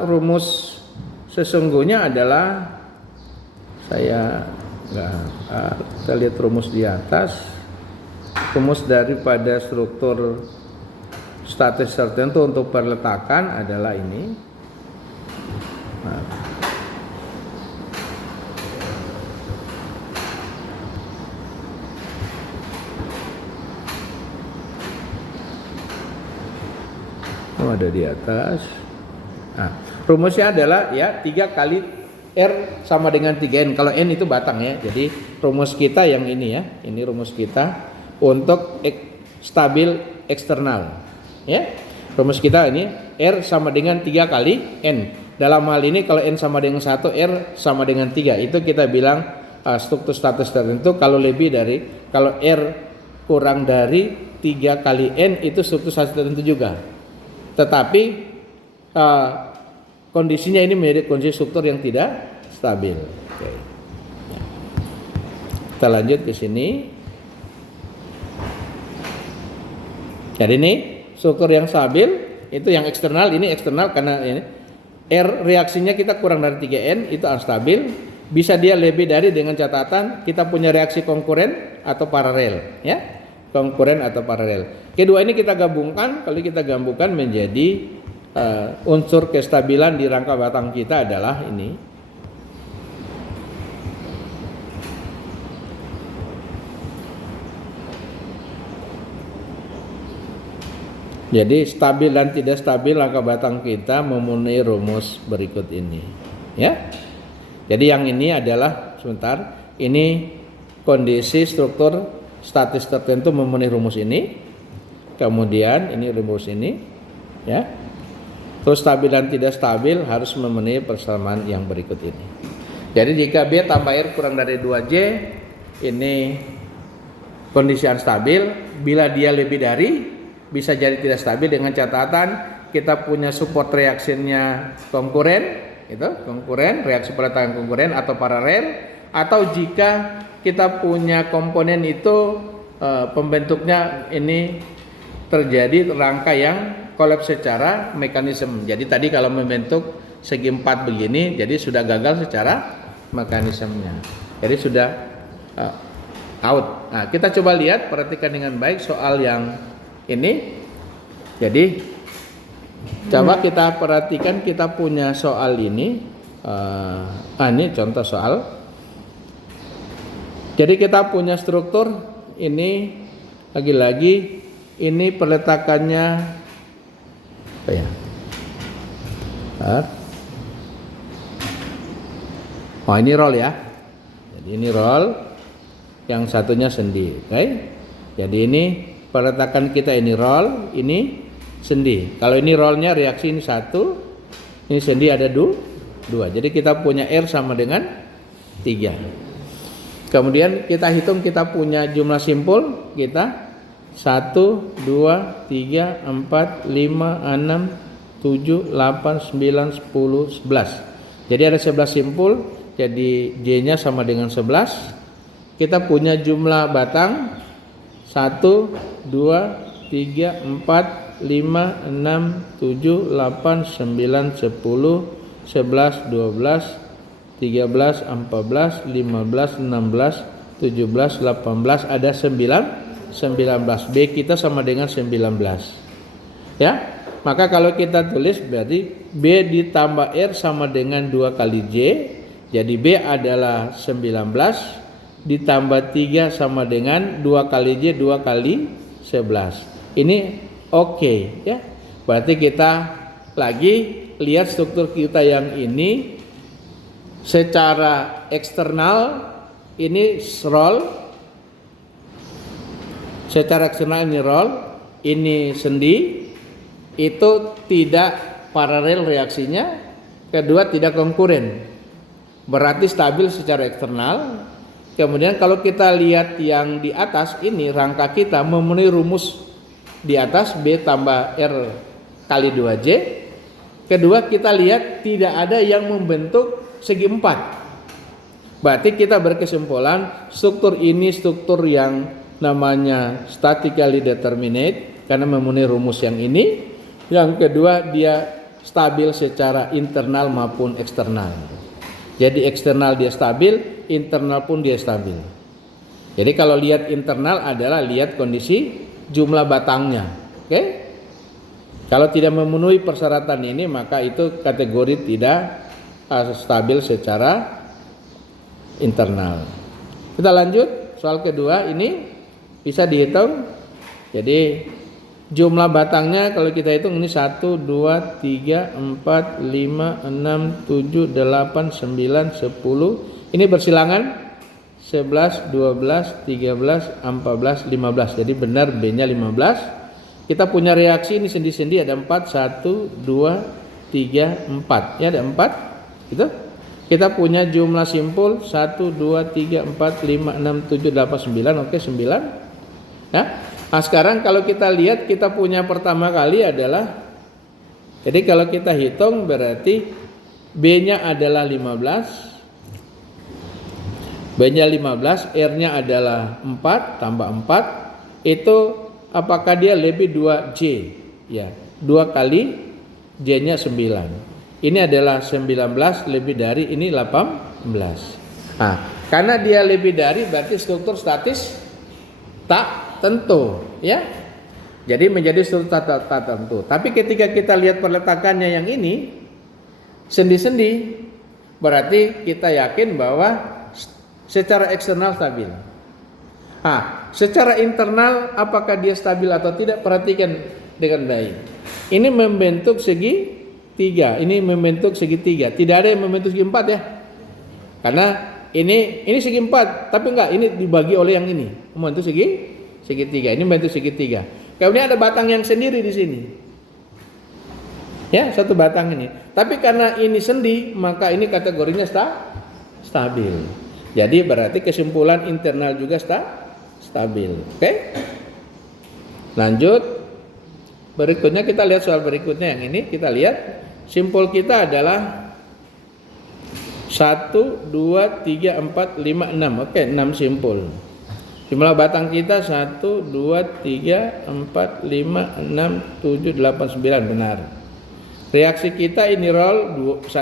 Rumus sesungguhnya adalah kita lihat rumus di atas. Rumus daripada struktur statis tertentu untuk perletakan adalah ini. Ada di atas. Rumusnya adalah ya 3 kali R sama dengan 3N. Kalau N itu batang ya. Jadi rumus kita yang ini ya. Ini rumus kita untuk stabil eksternal. Ya. Rumus kita ini R sama dengan 3 kali N. Dalam hal ini kalau N sama dengan 1, R sama dengan 3. Itu kita bilang struktur status tertentu. Kalau R kurang dari 3 kali N itu struktur status tertentu juga. Tetapi kondisinya ini menjadi kondisi struktur yang tidak stabil. Oke. Kita lanjut ke sini. Jadi ini struktur yang stabil itu yang eksternal, ini eksternal karena ini R reaksinya kita kurang dari 3N itu unstabil. Bisa dia lebih dari dengan catatan kita punya reaksi konkuren atau paralel, ya. Konkuren atau paralel. Kedua ini kita gabungkan, kalau kita gabungkan menjadi unsur kestabilan di rangka batang kita adalah ini. Jadi stabil dan tidak stabil rangka batang kita memenuhi rumus berikut ini, ya. Jadi yang ini adalah ini kondisi struktur statis tertentu memenuhi rumus ini. Kemudian ini rumus ini, ya. Terus stabil dan tidak stabil harus memenuhi persamaan yang berikut ini. Jadi jika B tambah R kurang dari 2J, ini kondisi unstabil. Bila dia lebih dari, bisa jadi tidak stabil dengan catatan kita punya support reaksinya konkuren, itu konkuren, reaksi peletakan konkuren atau paralel, atau jika kita punya komponen itu pembentuknya ini terjadi rangka yang kolaps secara mekanisme. Jadi tadi kalau membentuk segi 4 begini, jadi sudah gagal secara mekanismenya. Jadi sudah out. Nah, kita coba lihat, perhatikan dengan baik soal yang ini. Jadi coba kita perhatikan, kita punya soal ini. Ini contoh soal. Jadi kita punya struktur ini, lagi-lagi ini peletakannya apa ya? Oh, ini roll ya. Jadi ini roll, yang satunya sendi. Oke. Jadi ini peletakan kita ini roll, ini sendi. Kalau ini rollnya reaksi ini 1, ini sendi ada 2. Jadi kita punya R sama dengan 3. Kemudian kita hitung, kita punya jumlah simpul kita 1, 2, 3, 4, 5, 6, 7, 8, 9, 10, 11. Jadi ada 11 simpul. Jadi J-nya sama dengan 11. Kita punya jumlah batang 1, 2, 3, 4, 5, 6, 7, 8, 9, 10, 11, 12, 13, 14, 15, 16, 17, 18, ada 19. B kita sama dengan 19. Ya. Maka kalau kita tulis berarti B ditambah R sama dengan 2 kali J. Jadi B adalah 19 ditambah 3 sama dengan 2 kali J 2 kali 11. Ini oke, ya. Berarti kita lagi lihat struktur kita yang ini secara eksternal ini roll, secara eksternal ini roll, ini sendi, itu tidak paralel reaksinya, kedua tidak konkuren, berarti stabil secara eksternal. Kemudian kalau kita lihat yang di atas ini, rangka kita memenuhi rumus di atas B tambah R kali 2J. Kedua, kita lihat tidak ada yang membentuk segi 4. Berarti kita berkesimpulan struktur ini struktur yang namanya statically determinate karena memenuhi rumus yang ini. Yang kedua, dia stabil secara internal maupun eksternal. Jadi eksternal dia stabil, internal pun dia stabil. Jadi kalau lihat internal adalah lihat kondisi jumlah batangnya. Oke? Kalau tidak memenuhi persyaratan ini, maka itu kategori tidak stabil secara internal. Kita lanjut, soal kedua ini bisa dihitung. Jadi jumlah batangnya kalau kita hitung ini 1, 2, 3, 4, 5, 6, 7, 8, 9, 10. Ini bersilangan 11, 12, 13, 14, 15. Jadi benar B-nya 15. Kita punya reaksi ini sendi-sendi ada 4, 1, 2, 3, 4. Ya ada 4. Gitu. Kita punya jumlah simpul 1, 2, 3, 4, 5, 6, 7, 8, 9. Oke, 9. Ya. Nah sekarang kalau kita lihat kita punya pertama kali adalah, jadi kalau kita hitung berarti B-nya adalah 15, B-nya 15, R-nya adalah 4 tambah 4, itu apakah dia lebih 2J? Ya, 2 kali J-nya 9. Ini adalah 19 lebih dari ini 18. Nah, karena dia lebih dari berarti struktur statis tak tentu, ya. Jadi menjadi struktur tak tentu. Tapi ketika kita lihat peletakannya yang ini sendi-sendi, berarti kita yakin bahwa secara eksternal stabil. Secara internal apakah dia stabil atau tidak? Perhatikan dengan baik. Ini membentuk segi 3, ini membentuk segi 3. Tidak ada yang membentuk segi 4 ya. Karena ini segi 4, tapi enggak, ini dibagi oleh yang ini. Membentuk segi 3. Ini membentuk segi 3. Kemudian ada batang yang sendiri di sini. Ya, satu batang ini. Tapi karena ini sendi, maka ini kategorinya stabil. Jadi berarti kesimpulan internal juga stabil. Oke? Lanjut. Berikutnya kita lihat soal berikutnya yang ini. Kita lihat simpul kita adalah 1, 2, 3, 4, 5, 6. Oke, 6 simpul. Jumlah batang kita 1, 2, 3, 4, 5, 6, 7, 8, 9. Benar. Reaksi kita ini roll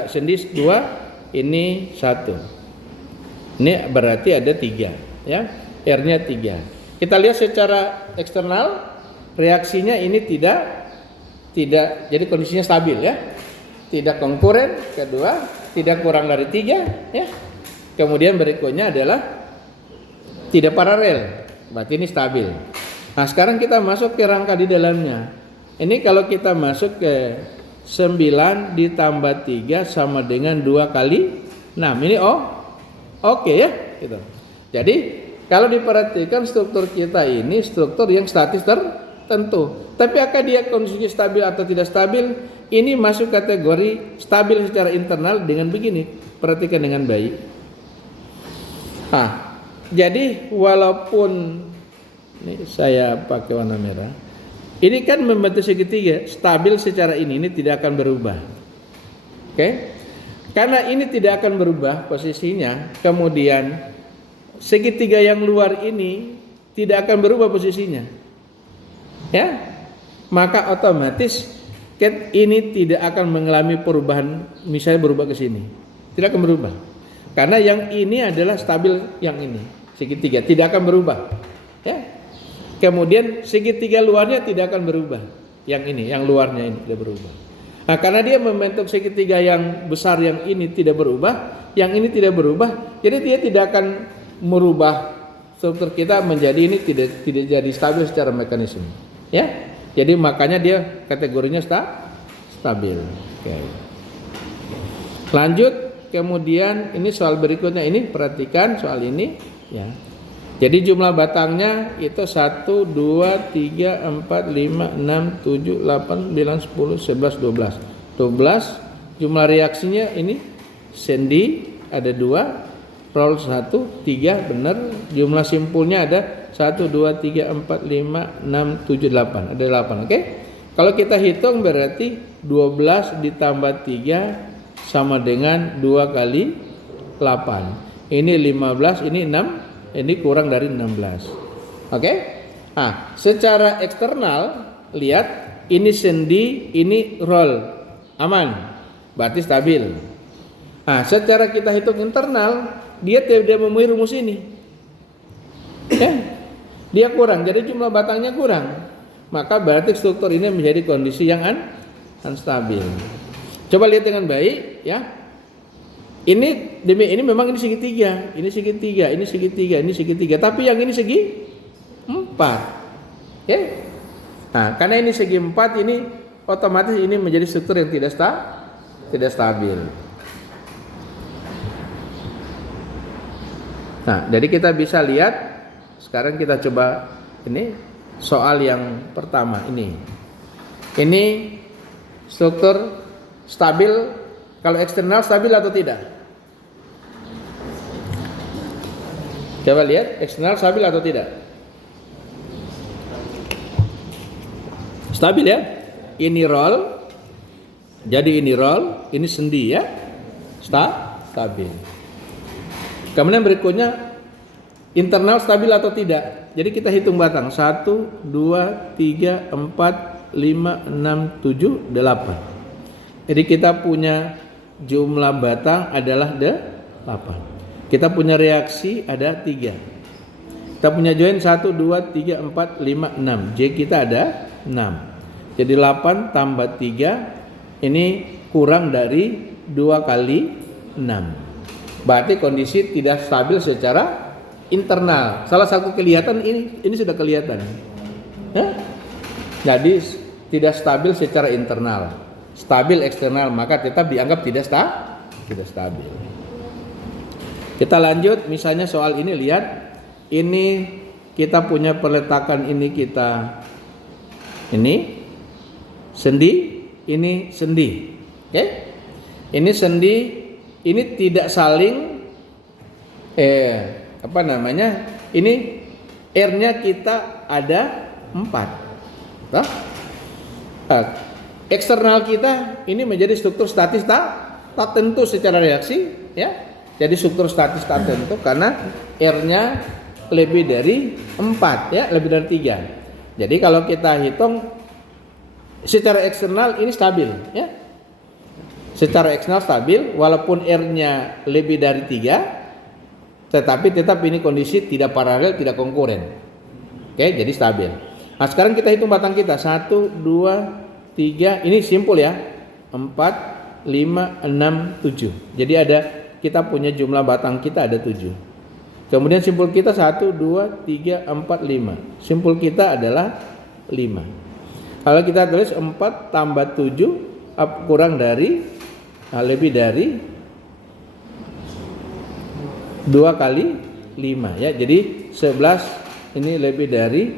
sendi 2, ini 1. Ini berarti ada 3, ya. R-nya 3. Kita lihat secara eksternal, reaksinya ini tidak jadi kondisinya stabil, ya. Tidak konkuren, kedua tidak kurang dari 3, ya. Kemudian berikutnya adalah tidak paralel, berarti ini stabil. Nah sekarang kita masuk ke rangka di dalamnya. Ini kalau kita masuk ke 9 ditambah 3 sama dengan 2 kali 6. Ini oke ya gitu. Jadi kalau diperhatikan struktur kita ini struktur yang statis tertentu. Tapi apakah dia kondisinya stabil atau tidak stabil? Ini masuk kategori stabil secara internal dengan begini. Perhatikan dengan baik. Jadi walaupun ini saya pakai warna merah, ini kan membentuk segitiga stabil secara ini tidak akan berubah. Oke? Karena ini tidak akan berubah posisinya, kemudian segitiga yang luar ini tidak akan berubah posisinya. Ya? Maka otomatis ini tidak akan mengalami perubahan, misalnya berubah ke sini. Tidak akan berubah. Karena yang ini adalah stabil yang ini. Segitiga tidak akan berubah, ya. Kemudian segitiga luarnya tidak akan berubah. Yang ini, yang luarnya ini tidak berubah. Nah, karena dia membentuk segitiga yang besar yang ini tidak berubah, yang ini tidak berubah, jadi dia tidak akan merubah struktur kita menjadi ini tidak jadi stabil secara mekanisme, ya. Jadi makanya dia kategorinya stabil. Oke. Lanjut kemudian ini soal berikutnya, ini perhatikan soal ini ya. Jadi jumlah batangnya itu 1, 2, 3, 4, 5, 6, 7, 8, 9, 10, 11, 12. 12 jumlah reaksinya ini sendi ada 2, roll 1, 3 benar. Jumlah simpulnya ada 1, 2, 3, 4, 5, 6, 7, 8. Ada 8, oke? Kalau kita hitung berarti 12 ditambah 3 sama dengan 2 kali 8. Ini 15, ini 6, ini kurang dari 16. Oke? Nah, secara eksternal lihat ini sendi, ini roll. Aman. Berarti stabil. Nah, secara kita hitung internal, dia tidak memenuhi rumus ini. Oke? Dia kurang, jadi jumlah batangnya kurang. Maka berarti struktur ini menjadi kondisi yang unstabil. Coba lihat dengan baik ya. Ini memang ini segitiga, ini segitiga, ini segitiga, ini segitiga. Tapi yang ini segi 4. Ya. Nah, karena ini segi 4, ini otomatis ini menjadi struktur yang tidak stabil. Nah, jadi kita bisa lihat sekarang kita coba ini soal yang pertama ini. Ini struktur stabil, kalau eksternal stabil atau tidak? Coba lihat eksternal stabil atau tidak? Stabil ya. Ini roll, jadi ini roll, ini sendi ya, stabil. Kemudian berikutnya internal stabil atau tidak? Jadi kita hitung batang 1, 2, 3, 4, 5, 6, 7, 8. Jadi kita punya jumlah batang adalah 8. Kita punya reaksi ada 3. Kita punya join 1, 2, 3, 4, 5, 6. J kita ada 6. Jadi 8 tambah 3 ini kurang dari 2 kali 6. Berarti kondisi tidak stabil secara internal. Salah satu kelihatan ini sudah kelihatan. Ya? Jadi tidak stabil secara internal. Stabil eksternal, maka tetap dianggap tidak stabil. Kita lanjut, misalnya soal ini lihat, ini kita punya perletakan ini sendi, ini sendi, oke? Ini sendi, ini tidak saling, Ini R-nya kita ada 4. Eksternal kita ini menjadi struktur statis tak tentu secara reaksi ya. Jadi struktur statis tak tentu karena R-nya lebih dari 4 ya, lebih dari 3. Jadi kalau kita hitung secara eksternal ini stabil ya. Secara eksternal stabil walaupun R-nya lebih dari 3, tetapi tetap ini kondisi tidak paralel, tidak konkuren. Oke, jadi stabil. Nah, sekarang kita hitung batang kita 1, 2, 3, ini simpul ya, 4, 5, 6, 7. Jadi kita punya jumlah batang kita ada 7. Kemudian simpul kita 1, 2, 3, 4, 5. Simpul kita adalah 5. Kalau kita tulis 4 tambah 7 kurang dari lebih dari 2 kali 5 ya. Jadi 11 ini lebih dari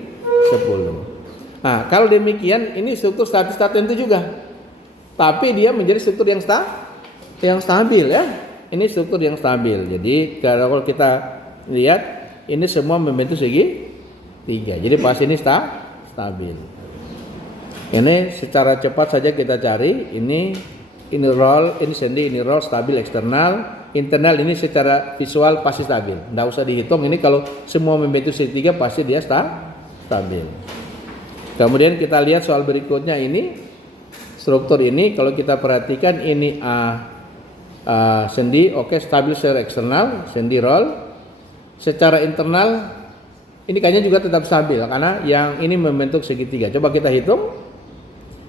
10. Nah, kalau demikian ini struktur statis tertentu juga. Tapi dia menjadi struktur yang stabil ya. Ini struktur yang stabil. Jadi kalau kita lihat ini semua membentuk segi 3. Jadi pas ini stabil. Ini secara cepat saja kita cari. Ini roll, ini sendi, ini roll stabil eksternal. Internal ini secara visual pasti stabil. Nggak usah dihitung. Ini kalau semua membentuk segi 3 pasti dia stabil. Kemudian kita lihat soal berikutnya ini struktur ini kalau kita perhatikan ini sendi oke, stabil secara eksternal, sendi roll. Secara internal ini kayaknya juga tetap stabil karena yang ini membentuk segitiga. Coba kita hitung.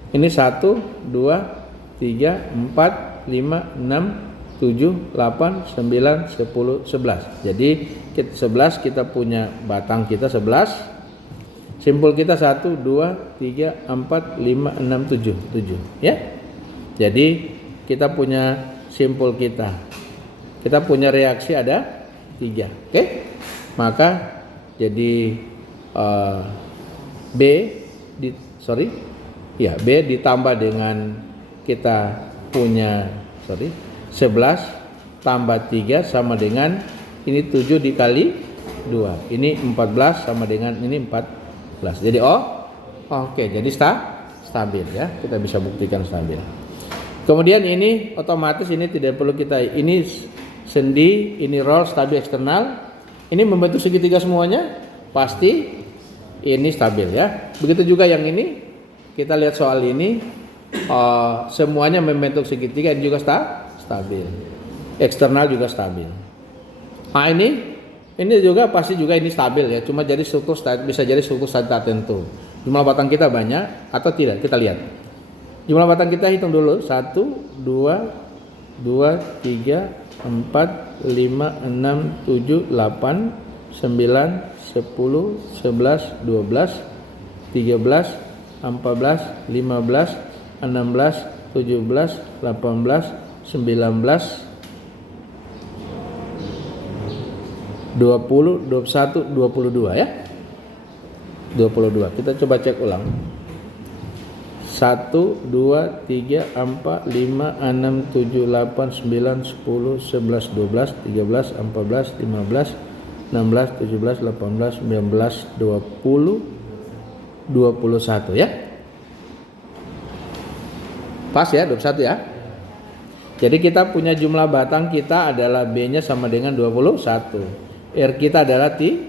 Ini 1, 2, 3, 4, 5, 6, 7, 8, 9, 10, 11. Jadi 11 kita punya batang kita 11. Simpul kita 1, 2, 3, 4, 5, 6, 7 ya. Jadi kita punya simpul kita kita punya reaksi ada 3. Oke? Maka jadi B ditambah dengan kita punya 11 tambah 3 sama dengan ini 7 dikali 2. Ini 14 sama dengan ini 14. Jadi oke, jadi stabil ya. Kita bisa buktikan stabil. Kemudian ini otomatis ini tidak perlu kita, ini sendi, ini roll stabil eksternal. Ini membentuk segitiga semuanya, pasti ini stabil ya. Begitu juga yang ini, kita lihat soal ini, semuanya membentuk segitiga, ini juga stabil. Eksternal juga stabil. Nah ini juga pasti juga ini stabil ya. Cuma jadi struktur bisa jadi struktur tak tentu. Jumlah batang kita banyak atau tidak? Kita lihat. Jumlah batang kita hitung dulu. 1, 2, 3, 4, 5, 6, 7, 8, 9, 10, 11, 12, 13, 14, 15, 16, 17, 18, 19, 20, 21, 22 ya. 22. Kita coba cek ulang. 1, 2, 3, 4, 5, 6, 7, 8, 9, 10, 11, 12, 13, 14, 15, 16, 17, 18, 19, 20, 21 ya. Pas ya, 21 ya. Jadi kita punya jumlah batang kita adalah B-nya sama dengan 21. R kita adalah 3.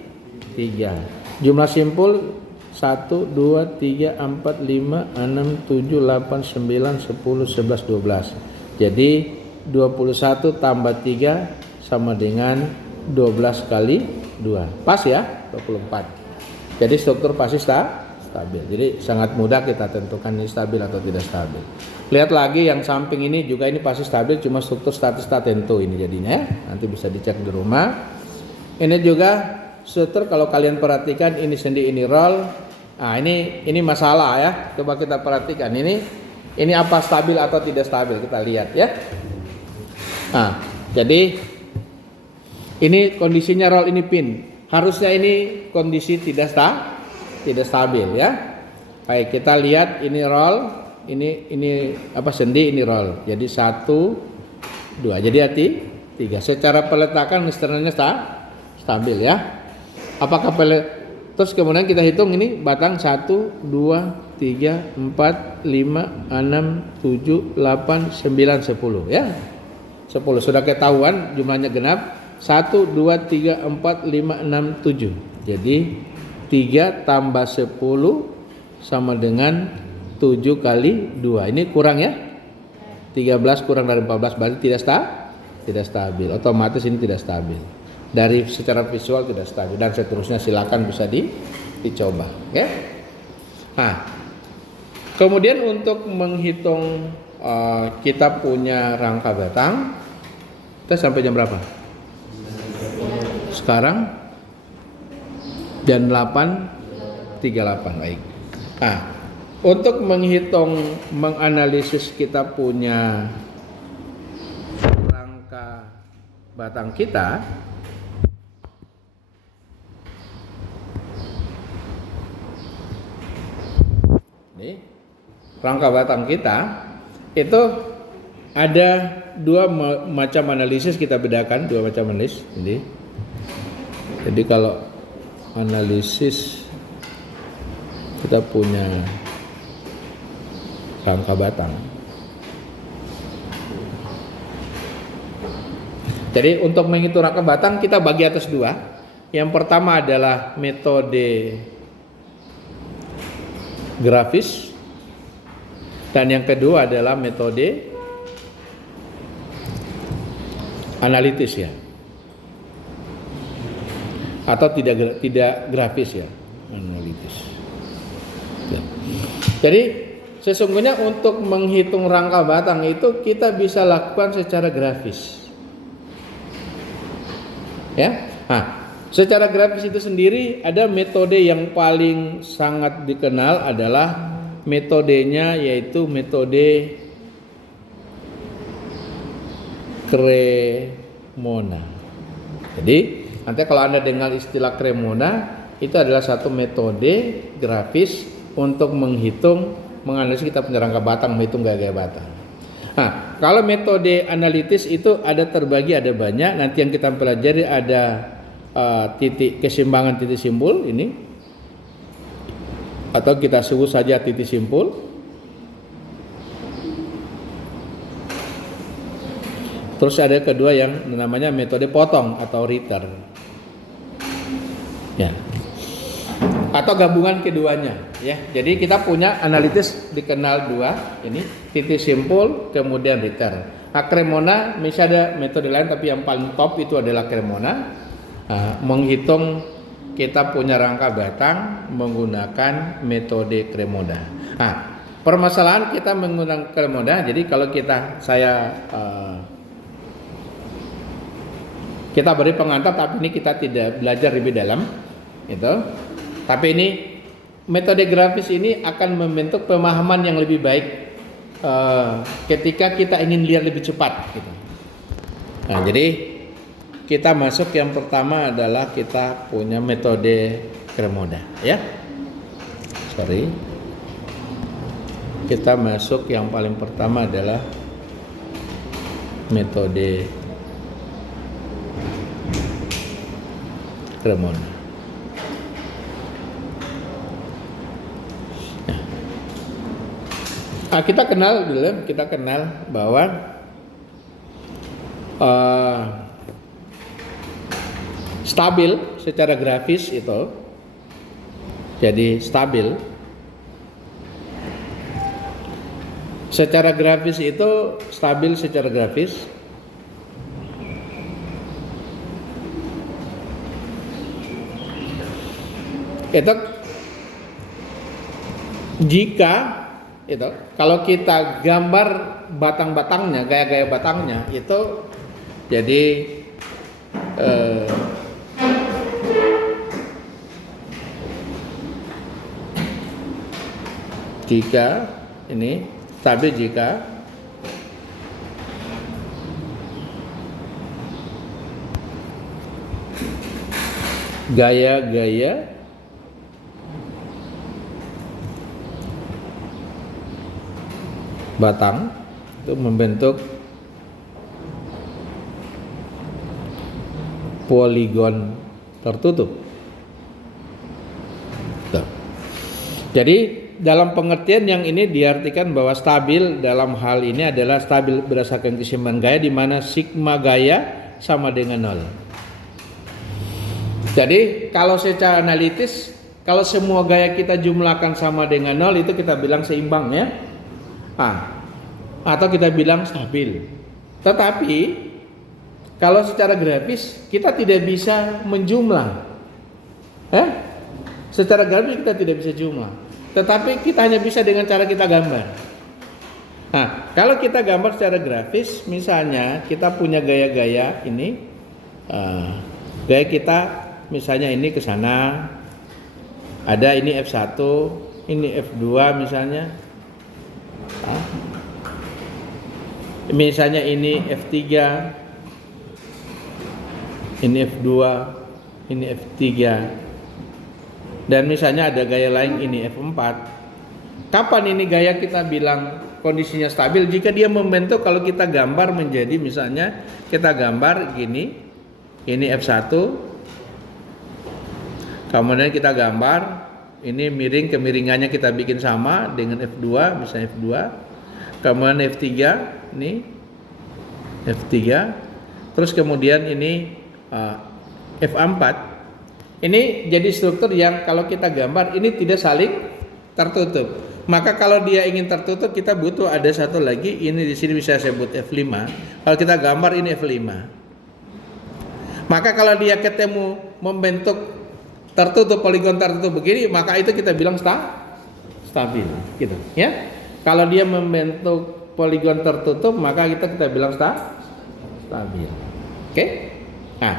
Jumlah simpul 1, 2, 3, 4, 5, 6, 7, 8, 9, 10, 11, 12. Jadi 21 tambah 3 sama dengan 12 kali 2. Pas ya, 24. Jadi struktur pasti stabil. Jadi sangat mudah kita tentukan ini stabil atau tidak stabil. Lihat lagi yang samping ini juga ini pasti stabil, cuma struktur statis tak tentu ini jadinya ya. Nanti bisa dicek di rumah. Ini juga struktur kalau kalian perhatikan ini sendi ini roll. Nah ini masalah ya. Coba kita perhatikan ini apa stabil atau tidak stabil, kita lihat ya. Nah jadi ini kondisinya roll, ini pin. Harusnya ini kondisi tidak stabil ya. Baik, kita lihat ini roll, ini apa sendi, ini roll. Jadi 1, 2. Jadi hati 3. Secara peletakan eksternalnya stabil ya. Apakah terus kemudian kita hitung ini batang 1, 2, 3, 4, 5, 6, 7, 8, 9, 10 ya. 10 sudah ketahuan jumlahnya genap. 1, 2, 3, 4, 5, 6, 7. Jadi 3 tambah 10 sama dengan 7 kali 2. Ini kurang ya. 13 kurang dari 14 berarti tidak stabil. Otomatis ini tidak stabil. Dari secara visual tidak stabil dan seterusnya, silakan bisa dicoba. Oke? Nah, kemudian untuk menghitung kita punya rangka batang, kita sampai jam berapa? Sekarang jam 8.38. Baik. Nah, untuk menghitung, menganalisis kita punya rangka batang kita, ini rangka batang kita itu ada dua macam analisis, kita bedakan dua macam analisis ini. Jadi kalau analisis kita punya rangka batang. Jadi untuk menghitung rangka batang kita bagi atas dua. Yang pertama adalah metode grafis dan yang kedua adalah metode analitis ya, atau tidak grafis ya, analitis ya. Jadi sesungguhnya untuk menghitung rangka batang itu kita bisa lakukan secara grafis ya. Nah, secara grafis itu sendiri ada metode yang paling sangat dikenal adalah metodenya, yaitu metode Cremona. Jadi nanti kalau Anda dengar istilah Cremona, itu adalah satu metode grafis untuk menganalisis kita punya rangka batang, menghitung gaya-gaya batang. Nah, kalau metode analitis itu ada terbagi, ada banyak. Nanti yang kita pelajari ada titik keseimbangan titik simpul ini, atau kita sebut saja titik simpul. Terus ada kedua yang namanya metode potong atau Ritter. Ya. Atau gabungan keduanya, ya. Jadi kita punya analitis dikenal dua, ini titik simpul kemudian Ritter. Nah, Cremona misalnya ada metode lain, tapi yang paling top itu adalah Cremona. Menghitung kita punya rangka batang menggunakan metode Cremona. Nah, permasalahan kita menggunakan Cremona. Jadi kalau kita beri pengantar, tapi ini kita tidak belajar lebih dalam itu. Tapi ini metode grafis ini akan membentuk pemahaman yang lebih baik ketika kita ingin lihat lebih cepat gitu. Nah, jadi kita masuk yang pertama adalah kita punya metode Cremona, ya. Kita masuk yang paling pertama adalah metode Cremona. Kita kenal bahwa stabil secara grafis itu, jadi stabil secara grafis itu itu jika itu kalau kita gambar batang-batangnya, gaya-gaya batangnya itu jadi jika ini stabil jika gaya-gaya batang itu membentuk poligon tertutup. Tuh. Jadi dalam pengertian yang ini diartikan bahwa stabil dalam hal ini adalah stabil berdasarkan keseimbangan gaya, di mana sigma gaya sama dengan 0. Jadi kalau secara analitis, kalau semua gaya kita jumlahkan sama dengan 0, itu kita bilang seimbang, ya. Atau kita bilang stabil. Tetapi kalau secara grafis kita tidak bisa menjumlah. Secara grafis kita tidak bisa jumlah. Tetapi kita hanya bisa dengan cara kita gambar. Nah, kalau kita gambar secara grafis, misalnya kita punya gaya-gaya ini, gaya kita misalnya ini ke sana, ada ini F1, ini F2 misalnya. Misalnya ini F3, ini F2, ini F3, dan misalnya ada gaya lain ini F4. Kapan ini gaya kita bilang kondisinya stabil? Jika dia membentuk, kalau kita gambar menjadi, misalnya kita gambar gini, ini F1, kemudian kita gambar ini miring, kemiringannya kita bikin sama dengan F2, misalnya F2, kemudian F3, ini F3, terus kemudian ini F4. Ini jadi struktur yang kalau kita gambar ini tidak saling tertutup. Maka kalau dia ingin tertutup, kita butuh ada satu lagi, ini di sini bisa sebut F5. Kalau kita gambar ini F5. Maka kalau dia ketemu membentuk tertutup, poligon tertutup begini, maka itu kita bilang stabil, gitu, ya. Kalau dia membentuk poligon tertutup, maka kita bilang stabil. Oke? Nah,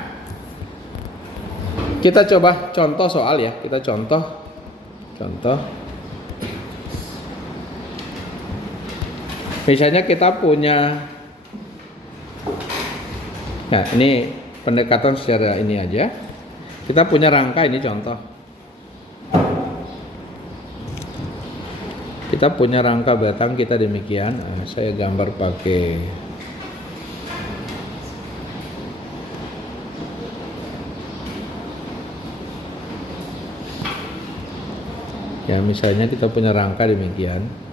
kita coba contoh soal, ya. Kita contoh. Misalnya kita punya Nah, ini pendekatan secara ini aja. Kita punya rangka, ini contoh. Kita punya rangka batang kita demikian. Nah, saya gambar pakai ya, misalnya kita punya rangka demikian.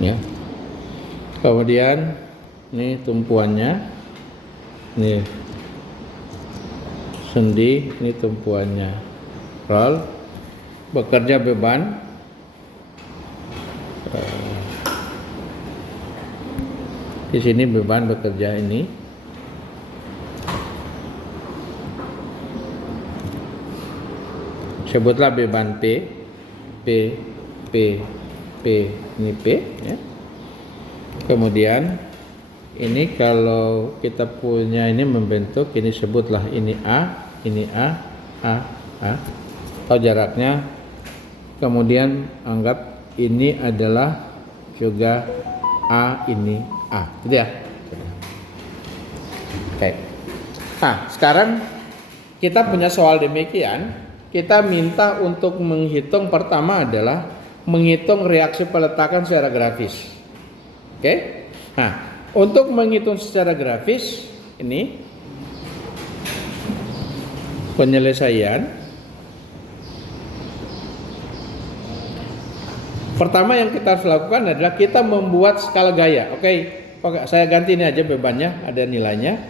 Ya. Kemudian ini tumpuannya, ini sendi, ini tumpuannya. Roll, bekerja beban, di sini beban bekerja ini. Sebutlah beban P, ini P, ya. Kemudian ini kalau kita punya ini membentuk, ini sebutlah ini A, A. Atau jaraknya. Kemudian anggap ini adalah juga A, ini A, gitu ya. Oke. Nah, sekarang kita punya soal demikian. Kita minta untuk menghitung, pertama adalah menghitung reaksi peletakan secara grafis. Oke. Nah, untuk menghitung secara grafis ini penyelesaian. Pertama yang kita harus lakukan adalah kita membuat skala gaya. Oke, saya ganti ini aja bebannya, ada nilainya.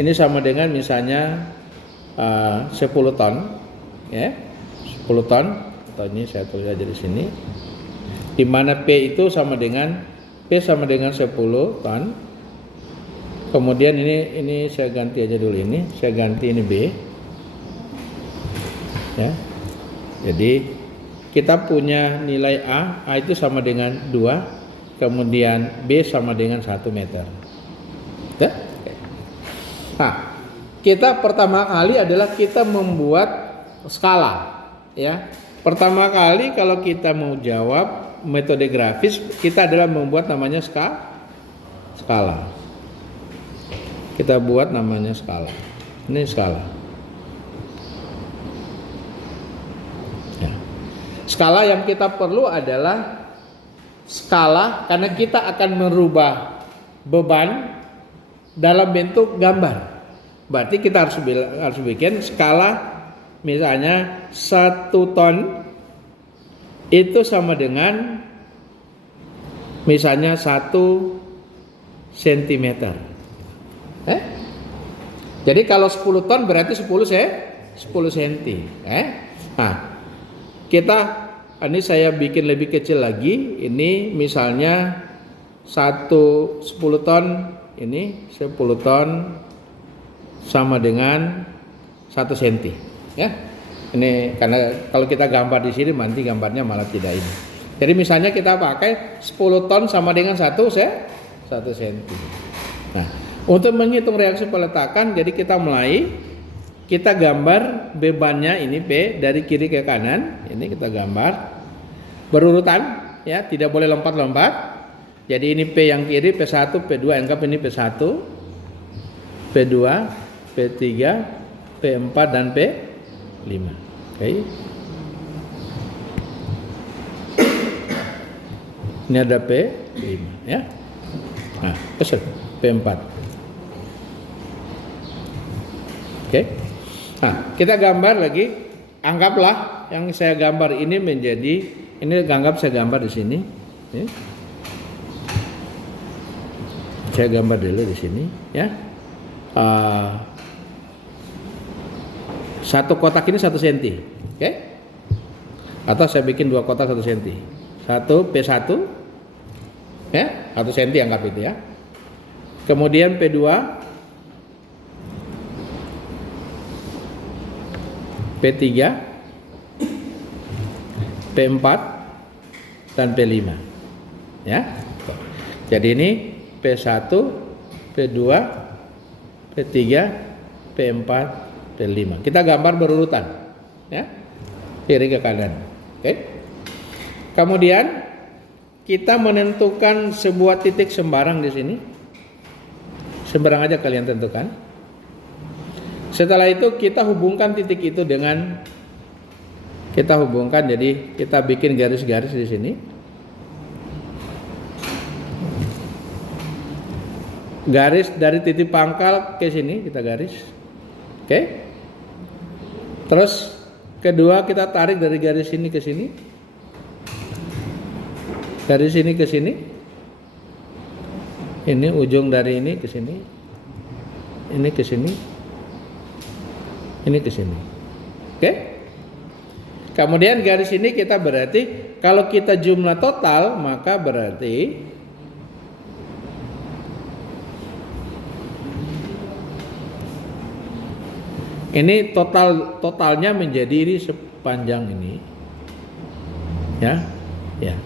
Ini sama dengan misalnya 10 ton, ya, 10 ton. Atau ini saya tulis aja di sini. Di mana P itu sama dengan 10 ton. Kemudian ini saya ganti aja dulu ini. Saya ganti ini B. Ya. Jadi kita punya nilai A itu sama dengan 2, kemudian B sama dengan 1 meter. Ya? Nah, kita pertama kali adalah kita membuat skala, ya. Pertama kali kalau kita mau jawab metode grafis, kita adalah membuat namanya skala. Kita buat namanya skala. Ini skala. Ya. Skala yang kita perlu adalah skala karena kita akan merubah beban dalam bentuk gambar. Berarti kita harus bikin skala. Misalnya 1 ton itu sama dengan misalnya 1 cm. Jadi kalau 10 ton berarti 10 cm. Nah, ini saya bikin lebih kecil lagi. Ini misalnya 10 ton, ini 10 ton sama dengan 1 cm. Ya, ini karena kalau kita gambar di sini nanti gambarnya malah tidak ini. Jadi misalnya kita pakai 10 ton sama dengan 1 cm. Nah, untuk menghitung reaksi peletakan, jadi kita kita gambar bebannya ini P dari kiri ke kanan. Ini kita gambar berurutan, ya, tidak boleh lompat-lompat. Jadi ini P yang kiri, P1, P2, anggap ini P1, P2, P3, P4 dan P5. Oke. Ini ada P5, ya. Nah, P4. Oke. Nah, kita gambar lagi. Anggaplah yang saya gambar ini menjadi, ini anggap saya gambar di sini. Ya. Saya gambar dulu di sini, ya. Satu kotak ini 1 cm, oke? Atau saya bikin 2 kotak 1 cm. 1 P1, ya, 1 cm anggap itu, ya. Kemudian P2, P3, P4 dan P5. Ya. Jadi ini P1, P2, P3, P4, P5. Kita gambar berurutan, ya, kiri ke kanan. Oke. Kemudian kita menentukan sebuah titik sembarang di sini. Sembarang aja kalian tentukan. Setelah itu kita hubungkan titik itu dengan, kita hubungkan, jadi kita bikin garis-garis di sini. Garis dari titik pangkal ke sini kita garis. Oke. Terus kedua kita tarik dari garis ini ke sini. Garis ini ke sini. Ini ujung dari ini ke sini. Ini ke sini. Ini ke sini. Oke? Kemudian garis ini kita berarti kalau kita jumlah total maka berarti ini totalnya menjadi ini sepanjang ini. Ya. Ya.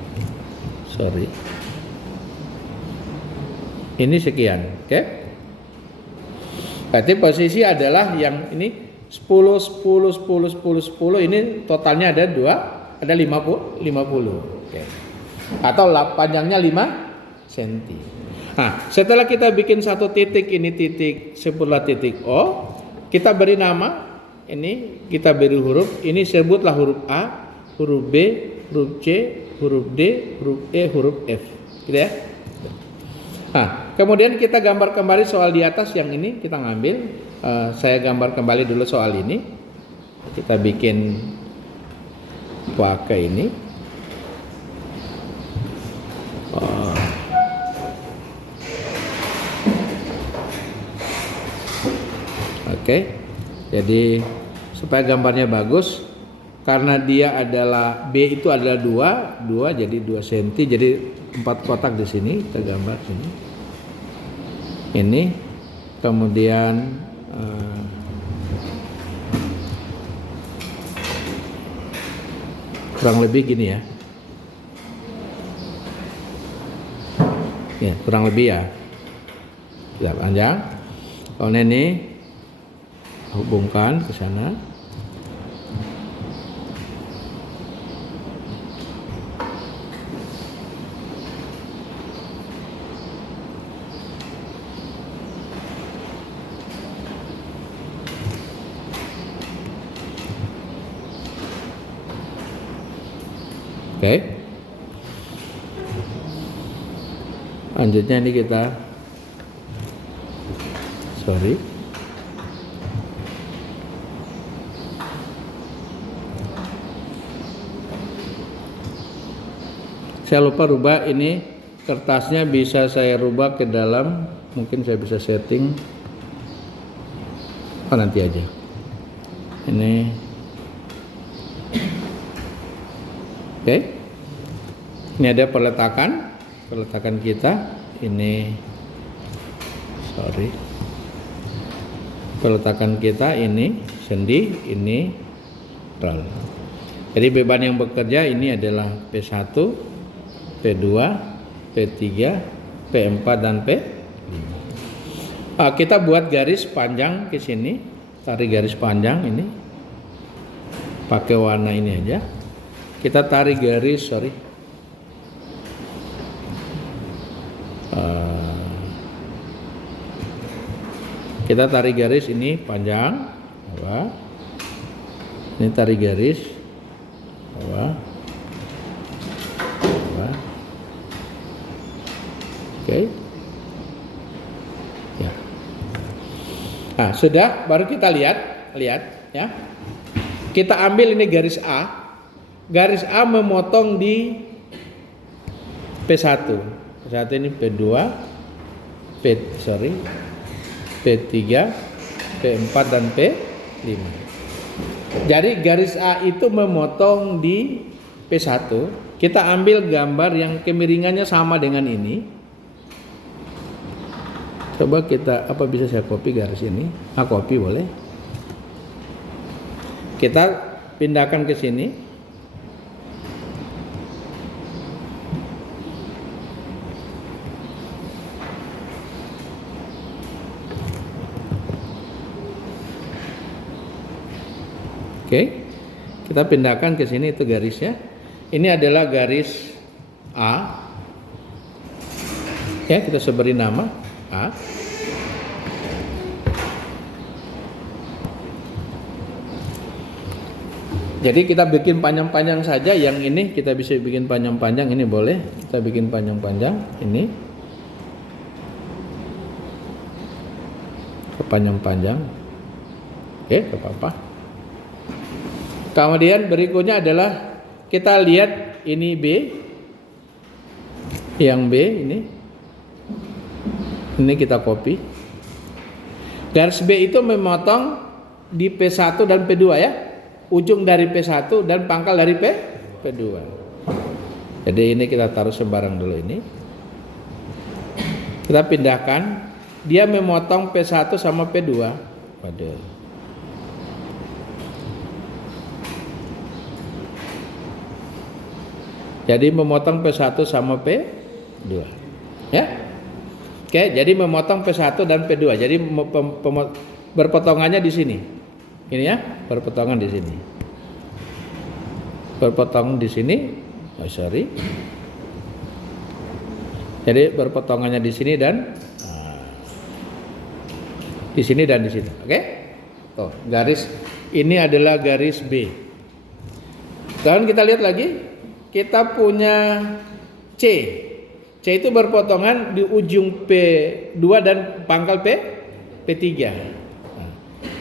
Sorry. Ini sekian, oke? Berarti posisi adalah yang ini 10, 10, 10, 10, 10, ini totalnya ada 50, oke. Atau panjangnya 5 cm. Nah, setelah kita bikin satu titik, ini titik sebelah titik O, kita beri nama, ini kita beri huruf, ini sebutlah huruf A, huruf B, huruf C, huruf D, huruf E, huruf F, gitu ya. Nah, kemudian kita gambar kembali soal di atas yang ini kita ngambil. Saya gambar kembali dulu soal ini. Kita bikin pakai ini. Oke. Jadi supaya gambarnya bagus, karena dia adalah B itu adalah 2 jadi 2 cm, jadi 4 kotak di sini kita gambar sini. Ini kemudian kurang lebih gini ya. Ya, kurang lebih ya. Kita panjang. Kalau ini hubungkan ke sana. Oke. Lanjutnya ini kita saya lupa rubah ini kertasnya, bisa saya rubah ke dalam, mungkin saya bisa setting nanti aja. Ini oke. Ini ada peletakan kita. Ini peletakan kita ini sendi, ini roll. Jadi beban yang bekerja ini adalah P1, P2, P3, P4 dan P5. Kita buat garis panjang ke sini, tarik garis panjang ini. Pakai warna ini aja. Kita tarik garis, kita tarik garis ini panjang, ini tarik garis, oke, ya. Nah, sudah, baru kita lihat ya. Kita ambil ini garis A. Garis A memotong di P1. P1 ini P2, P3, P4 dan P5. Jadi garis A itu memotong di P1. Kita ambil gambar yang kemiringannya sama dengan ini. Coba kita, bisa saya copy garis ini? Copy boleh. Kita pindahkan ke sini. Oke. Kita pindahkan ke sini, itu garisnya. Ini adalah garis A. Ya, kita beri nama A. Jadi kita bikin panjang-panjang saja. Yang ini kita bisa bikin panjang-panjang. Ini boleh kita bikin panjang-panjang. Ini kepanjang-panjang. Oke, gak apa-apa. Kemudian berikutnya adalah kita lihat ini B. Yang B ini. Ini kita copy. Garis B itu memotong di P1 dan P2 ya. Ujung dari P1 dan pangkal dari P2. Jadi ini kita taruh sembarang dulu ini. Kita pindahkan. Dia memotong P1 sama P2. Waduh. Jadi memotong P1 sama P2. Ya. Oke, jadi memotong P1 dan P2. Jadi berpotongannya di sini. Ini ya, berpotongan di sini. Berpotongan di sini. Oh, sorry. Jadi berpotongannya di sini dan di sini dan di sini. Oke? Tuh, garis ini adalah garis B. Dan kita lihat lagi, kita punya C. C itu berpotongan di ujung P2 dan pangkal P3.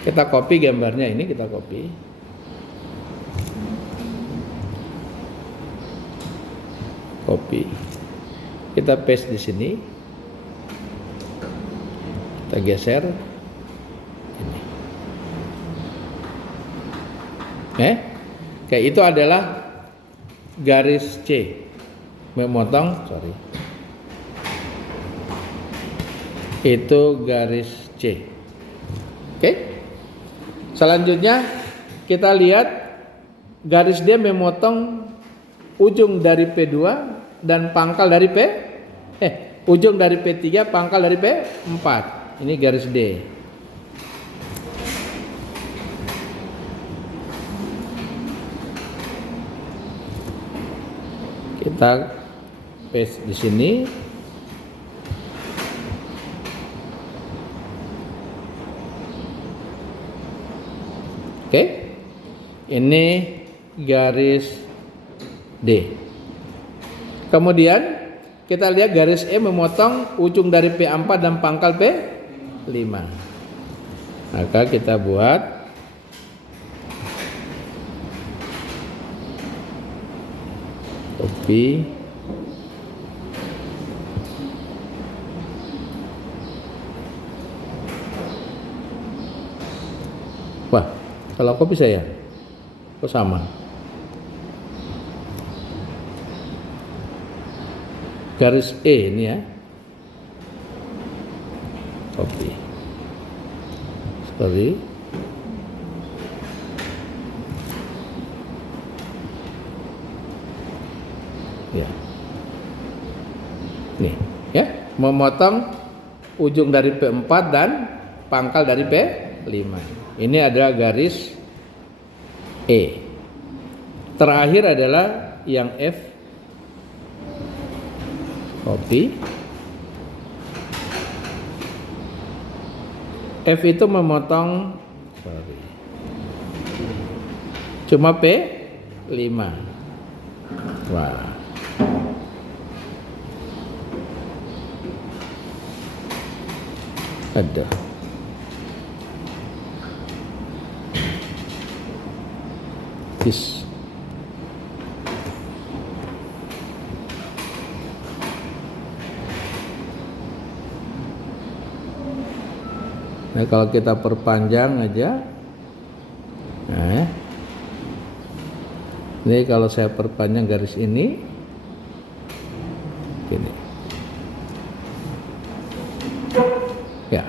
Kita copy gambarnya ini, kita copy. Copy. Kita paste di sini. Kita geser. Ini. Oke, itu adalah garis C. Memotong, sorry. Itu garis C. Oke. Selanjutnya kita lihat garis D memotong ujung dari P2 dan pangkal dari ujung dari P3, pangkal dari P4. Ini garis D. Kita paste di sini. Oke, ini garis D. Kemudian kita lihat garis E memotong ujung dari P4 dan pangkal P5. Maka kita buat copy. Wah, kalau copy saya kok sama? Garis E ini ya. Copy. Sorry. Ya. Nih, ya, memotong ujung dari P4 dan pangkal dari P5. Ini adalah garis E. Terakhir adalah yang F. Copy. F itu memotong, sorry, cuma P5. Wah. Ada. This. Nah, kalau kita perpanjang aja, nah, ini kalau saya perpanjang garis ini, gini, ya.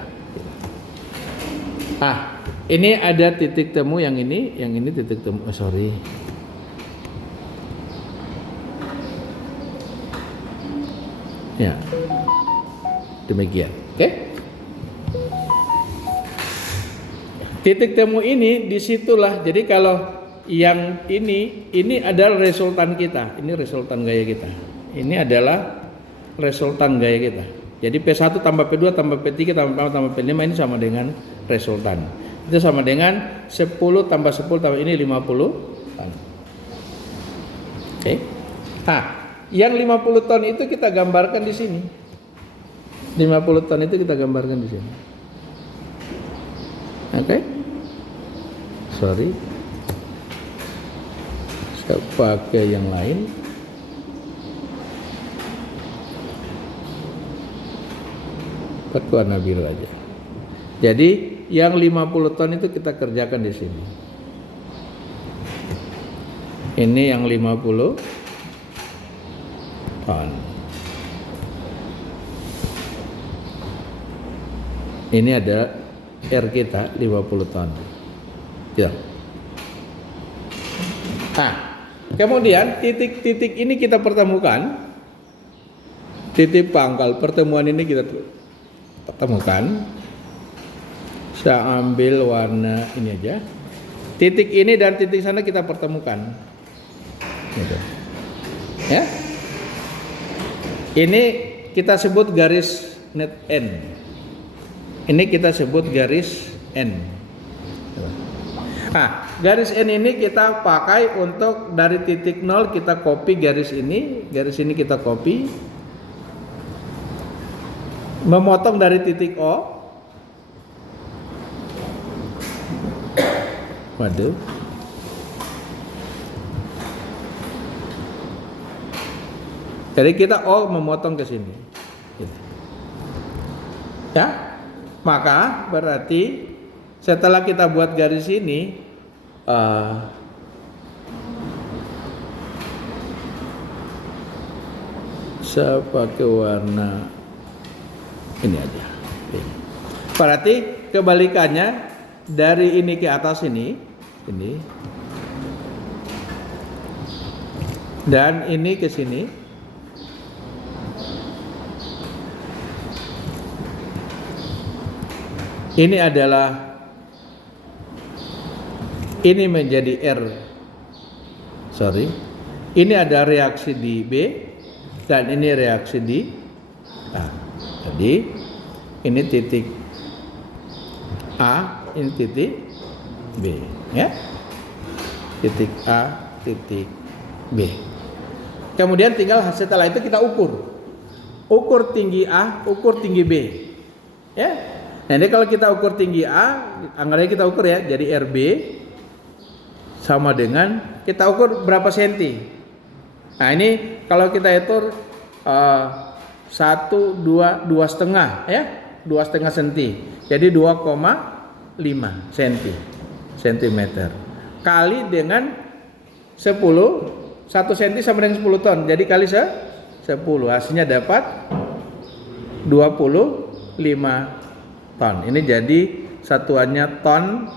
Ah, ini ada titik temu yang ini titik temu. Oh, sorry. Ya, demikian. Oke. Titik temu ini disitulah. Jadi kalau yang ini adalah resultan kita. Ini resultan gaya kita. Ini adalah resultan gaya kita. Jadi P1 tambah P2 tambah P3 tambah P4 tambah P5 ini sama dengan resultan. Itu sama dengan 10 tambah 10 tambah ini 50 ton. Oke. Nah, yang 50 ton itu kita gambarkan di sini. 50 ton itu kita gambarkan di sini. Oke. Sorry. Saya pakai yang lain. Pakai warna biru aja. Jadi yang 50 ton itu kita kerjakan di sini. Ini yang 50 ton. Ini ada R kita 50 ton. Ya. Nah, kemudian titik-titik ini kita pertemukan. Titik pangkal pertemuan ini kita pertemukan. Saya ambil warna ini aja. Titik ini dan titik sana kita pertemukan. Gitu. Ya. Ini kita sebut garis net N. Ini kita sebut garis N. Nah, garis N ini kita pakai untuk dari titik 0 kita copy garis ini kita copy. Memotong dari titik O. Waduh. Jadi kita O memotong ke sini. Gitu. Ya. Maka berarti setelah kita buat garis ini saya pakai warna ini aja. Berarti kebalikannya dari ini ke atas ini dan ini ke sini. Ini adalah ini menjadi R. Sorry. Ini ada reaksi di B dan ini reaksi di A. Jadi ini titik A, ini titik B, ya. Titik A, titik B. Kemudian tinggal setelah itu kita ukur. Ukur tinggi A, ukur tinggi B. Ya. Nah, ini kalau kita ukur tinggi A, anggarannya kita ukur ya, jadi RB sama dengan kita ukur berapa senti. Nah, ini kalau kita hitung 1, 2, 2,5 ya, 2,5 senti. Jadi 2,5 sentimeter kali dengan 10, 1 senti sama dengan 10 ton. Jadi kali 10, hasilnya dapat 25 ton. Ini jadi satuannya ton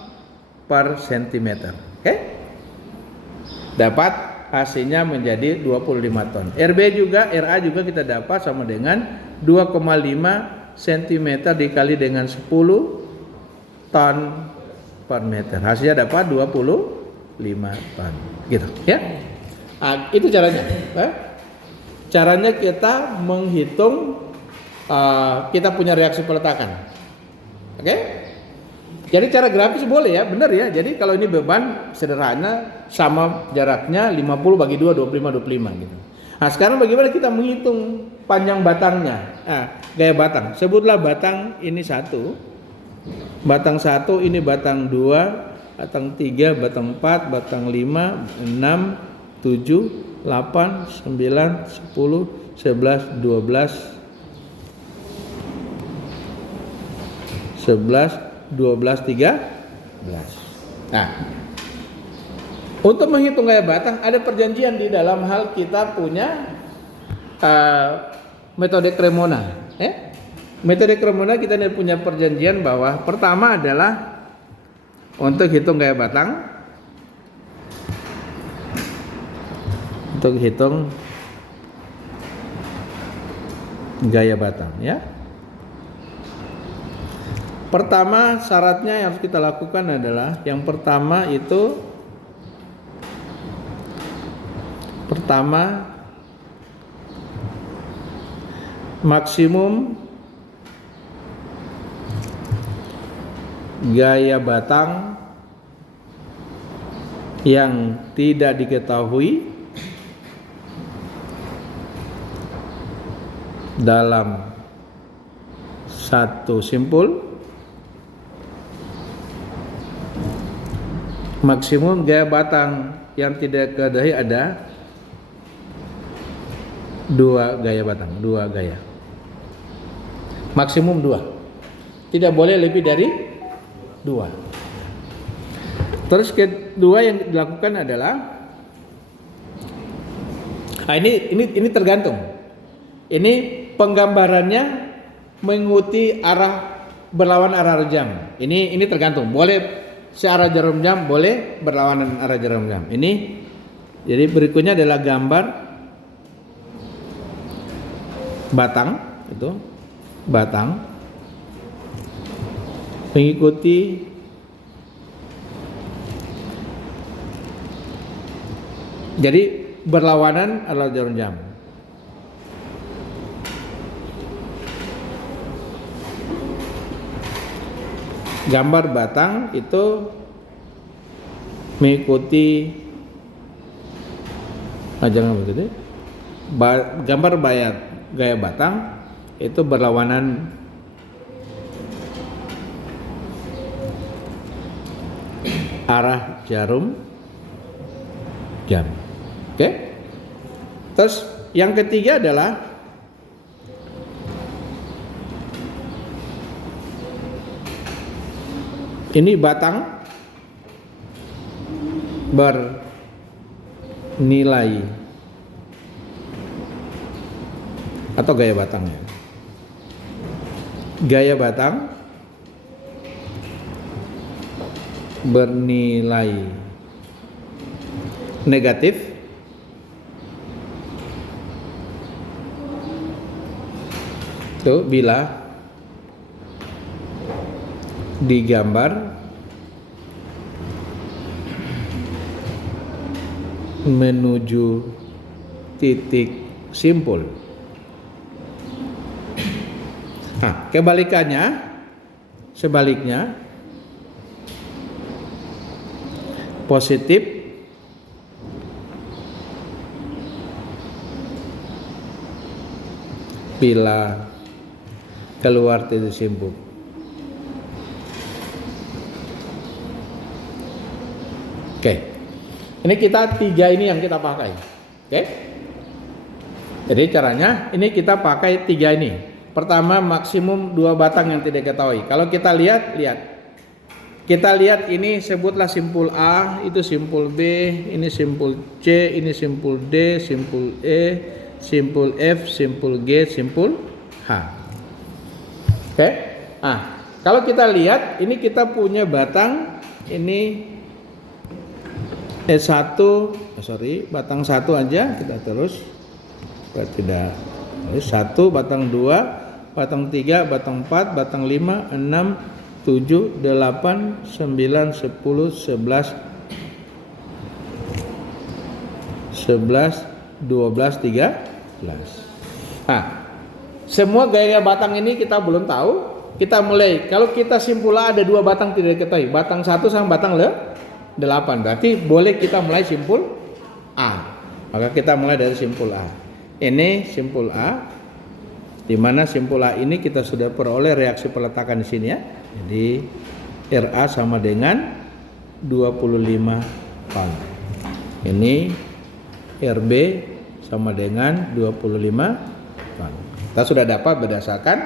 per sentimeter. Oke? Dapat hasilnya menjadi 25 ton. RA juga kita dapat sama dengan 2,5 cm dikali dengan 10 ton per meter. Hasilnya dapat 25 ton. Gitu, ya. Nah, itu caranya. Caranya kita menghitung kita punya reaksi peletakan. Oke? Jadi cara grafis boleh ya, benar ya. Jadi kalau ini beban sederhana sama jaraknya 50 bagi 2, 25 gitu. Nah, sekarang bagaimana kita menghitung panjang batangnya? Gaya batang. Sebutlah batang ini 1. Batang 1 ini batang 2, batang 3, batang 4, batang 5, 6, 7, 8, 9, 10, 11, 12, 12, 13. Nah, untuk menghitung gaya batang ada perjanjian di dalam hal kita punya metode Cremona. Metode Cremona kita punya perjanjian bahwa pertama adalah untuk hitung gaya batang, untuk hitung gaya batang, ya. Pertama, syaratnya yang harus kita lakukan adalah yang pertama itu maksimum gaya batang yang tidak diketahui dalam satu simpul, maksimum gaya batang yang tidak diketahui ada dua gaya batang, dua gaya, maksimum dua, tidak boleh lebih dari dua. Terus kedua yang dilakukan adalah, ini tergantung. Ini penggambarannya mengikuti berlawan arah jam. Ini tergantung. Boleh searah jarum jam, boleh berlawanan arah jarum jam. Ini jadi berikutnya adalah gambar batang, itu batang mengikuti jadi berlawanan arah jarum jam. Gambar batang itu mengikuti jangan begitu. Gambar gaya batang itu berlawanan arah jarum jam. Oke? Terus yang ketiga adalah ini batang bernilai atau gaya batangnya. Gaya batang bernilai negatif itu bila digambar menuju titik simpul. Nah, sebaliknya positif bila keluar titik simpul. Oke. Ini kita tiga ini yang kita pakai. Oke. Jadi caranya ini kita pakai tiga ini. Pertama, maksimum 2 batang yang tidak diketahui. Kalau kita lihat. Kita lihat ini sebutlah simpul A, itu simpul B, ini simpul C, ini simpul D, simpul E, simpul F, simpul G, simpul H. Oke. Kalau kita lihat ini kita punya batang ini batang 1 aja kita terus. Tidak. 1, batang 2, batang 3, batang 4, batang 5, 6, 7, 8, 9, 10, 11, 12, 13. Semua gaya batang ini kita belum tahu. Kita mulai, kalau kita simpul A ada 2 batang tidak diketahui, batang 1 sama batang 8, berarti boleh kita mulai simpul A. Maka kita mulai dari simpul A. Ini simpul A, di mana simpul A ini kita sudah peroleh reaksi peletakan di sini ya. Jadi Ra sama dengan 25 pound. Ini Rb sama dengan 25 pound. Kita sudah dapat berdasarkan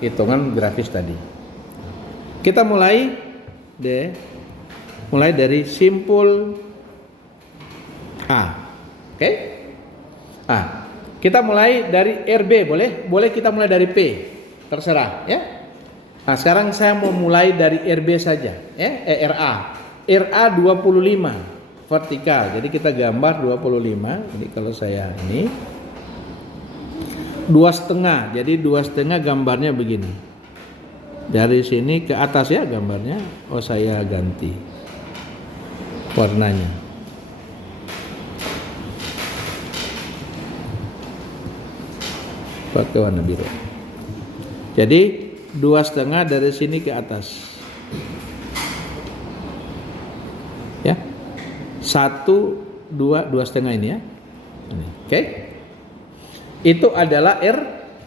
hitungan grafis tadi. Kita mulai dari simpul A. Oke? Kita mulai dari Rb, boleh kita mulai dari P, terserah ya. Sekarang saya mau mulai dari Rb saja ya, Ra 25 vertikal. Jadi kita gambar 25. Jadi kalau saya ini 2,5, jadi 2,5 gambarnya begini. Dari sini ke atas ya gambarnya. Oh, saya ganti warnanya. Pakai warna biru. Jadi 2,5 dari sini ke atas. Ya. 1, 2, 2,5 ini ya. Ini. Oke. Itu adalah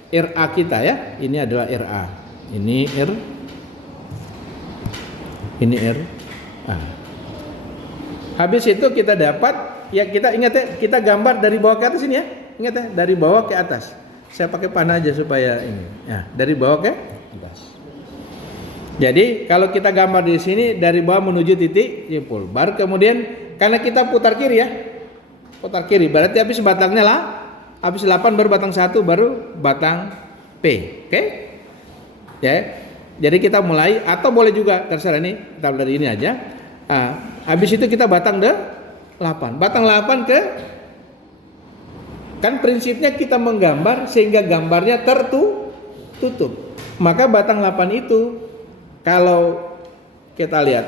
RA kita ya. Ini adalah RA. Ini ini RA. Habis itu kita dapat, ya kita ingat ya, kita gambar dari bawah ke atas ini ya. Ingat ya, dari bawah ke atas. Saya pakai panah aja supaya ini. Ya, dari bawah ke atas. Jadi kalau kita gambar di sini dari bawah menuju titik jempol. Baru kemudian karena kita putar kiri ya. Putar kiri, berarti habis batangnya lah. Habis 8 baru batang 1, baru batang P. Oke? Ya. Jadi kita mulai, atau boleh juga terserah ini, kita dari ini aja. Habis itu kita batang 8. Batang 8 ke, kan prinsipnya kita menggambar sehingga gambarnya tertutup. Maka batang 8 itu kalau kita lihat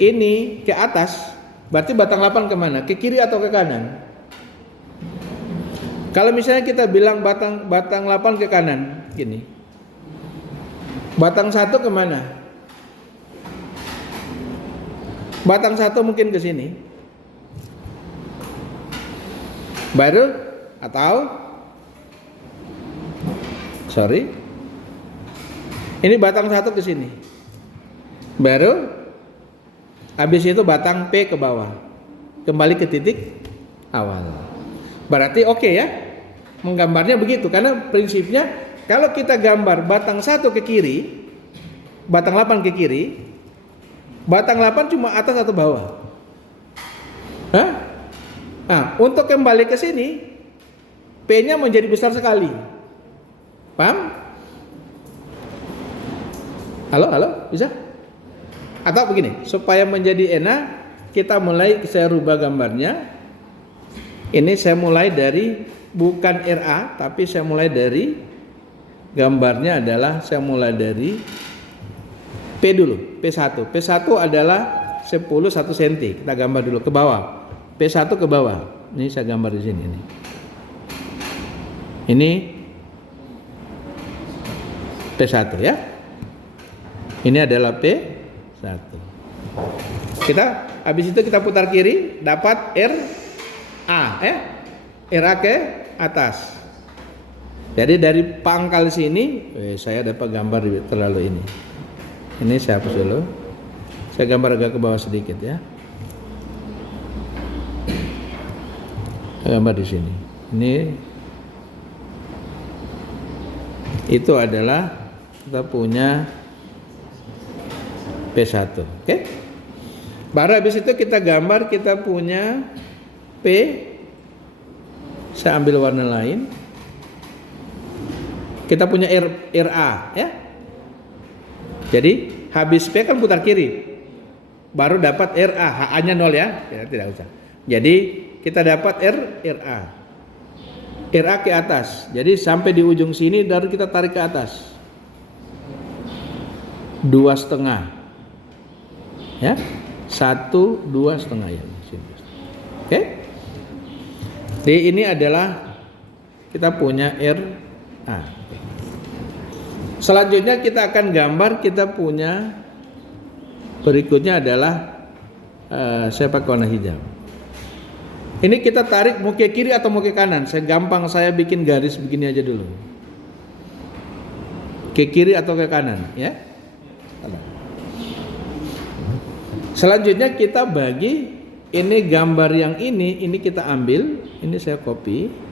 ini ke atas, berarti batang 8 kemana? Ke kiri atau ke kanan? Kalau misalnya kita bilang batang 8 ke kanan, gini. Batang 1 kemana? Batang 1 mungkin ke sini. Baru atau sorry. Ini batang 1 ke sini. Baru habis itu batang P ke bawah. Kembali ke titik awal. Berarti oke ya. Menggambarnya begitu karena prinsipnya kalau kita gambar batang 1 ke kiri, batang 8 ke kiri, batang 8 cuma atas atau bawah. Hah? Nah, untuk kembali ke sini, P-nya menjadi besar sekali. Paham? Halo, bisa? Atau begini, supaya menjadi enak, kita mulai, saya rubah gambarnya. Ini saya mulai dari bukan RA, tapi saya mulai dari gambarnya adalah saya mulai dari P dulu, P1. P1 adalah 10 1 cm. Kita gambar dulu ke bawah. P1 ke bawah. Ini saya gambar di sini ini. Ini P1 ya. Ini adalah P1. Kita habis itu kita putar kiri dapat RA ya. RA ke atas. Jadi dari pangkal sini saya dapat gambar terlalu ini. Ini saya hapus dulu. Saya gambar agak ke bawah sedikit ya. Saya gambar di sini. Ini itu adalah kita punya P1, oke? Baru habis itu kita gambar kita punya P. Saya ambil warna lain. Kita punya RA ya. Jadi habis P kan putar kiri. Baru dapat RA, HA-nya 0 ya. Ya, tidak usah. Jadi kita dapat RA. RA ke atas. Jadi sampai di ujung sini baru kita tarik ke atas. 2,5. Ya. 1, 2,5 ya. Oke? Jadi ini adalah kita punya RA. Selanjutnya kita akan gambar kita punya berikutnya adalah saya pakai warna hijau. Ini kita tarik mau ke kiri atau mau ke kanan. Saya bikin garis begini aja dulu. Ke kiri atau ke kanan, ya. Selanjutnya kita bagi ini gambar yang ini kita ambil, ini saya copy.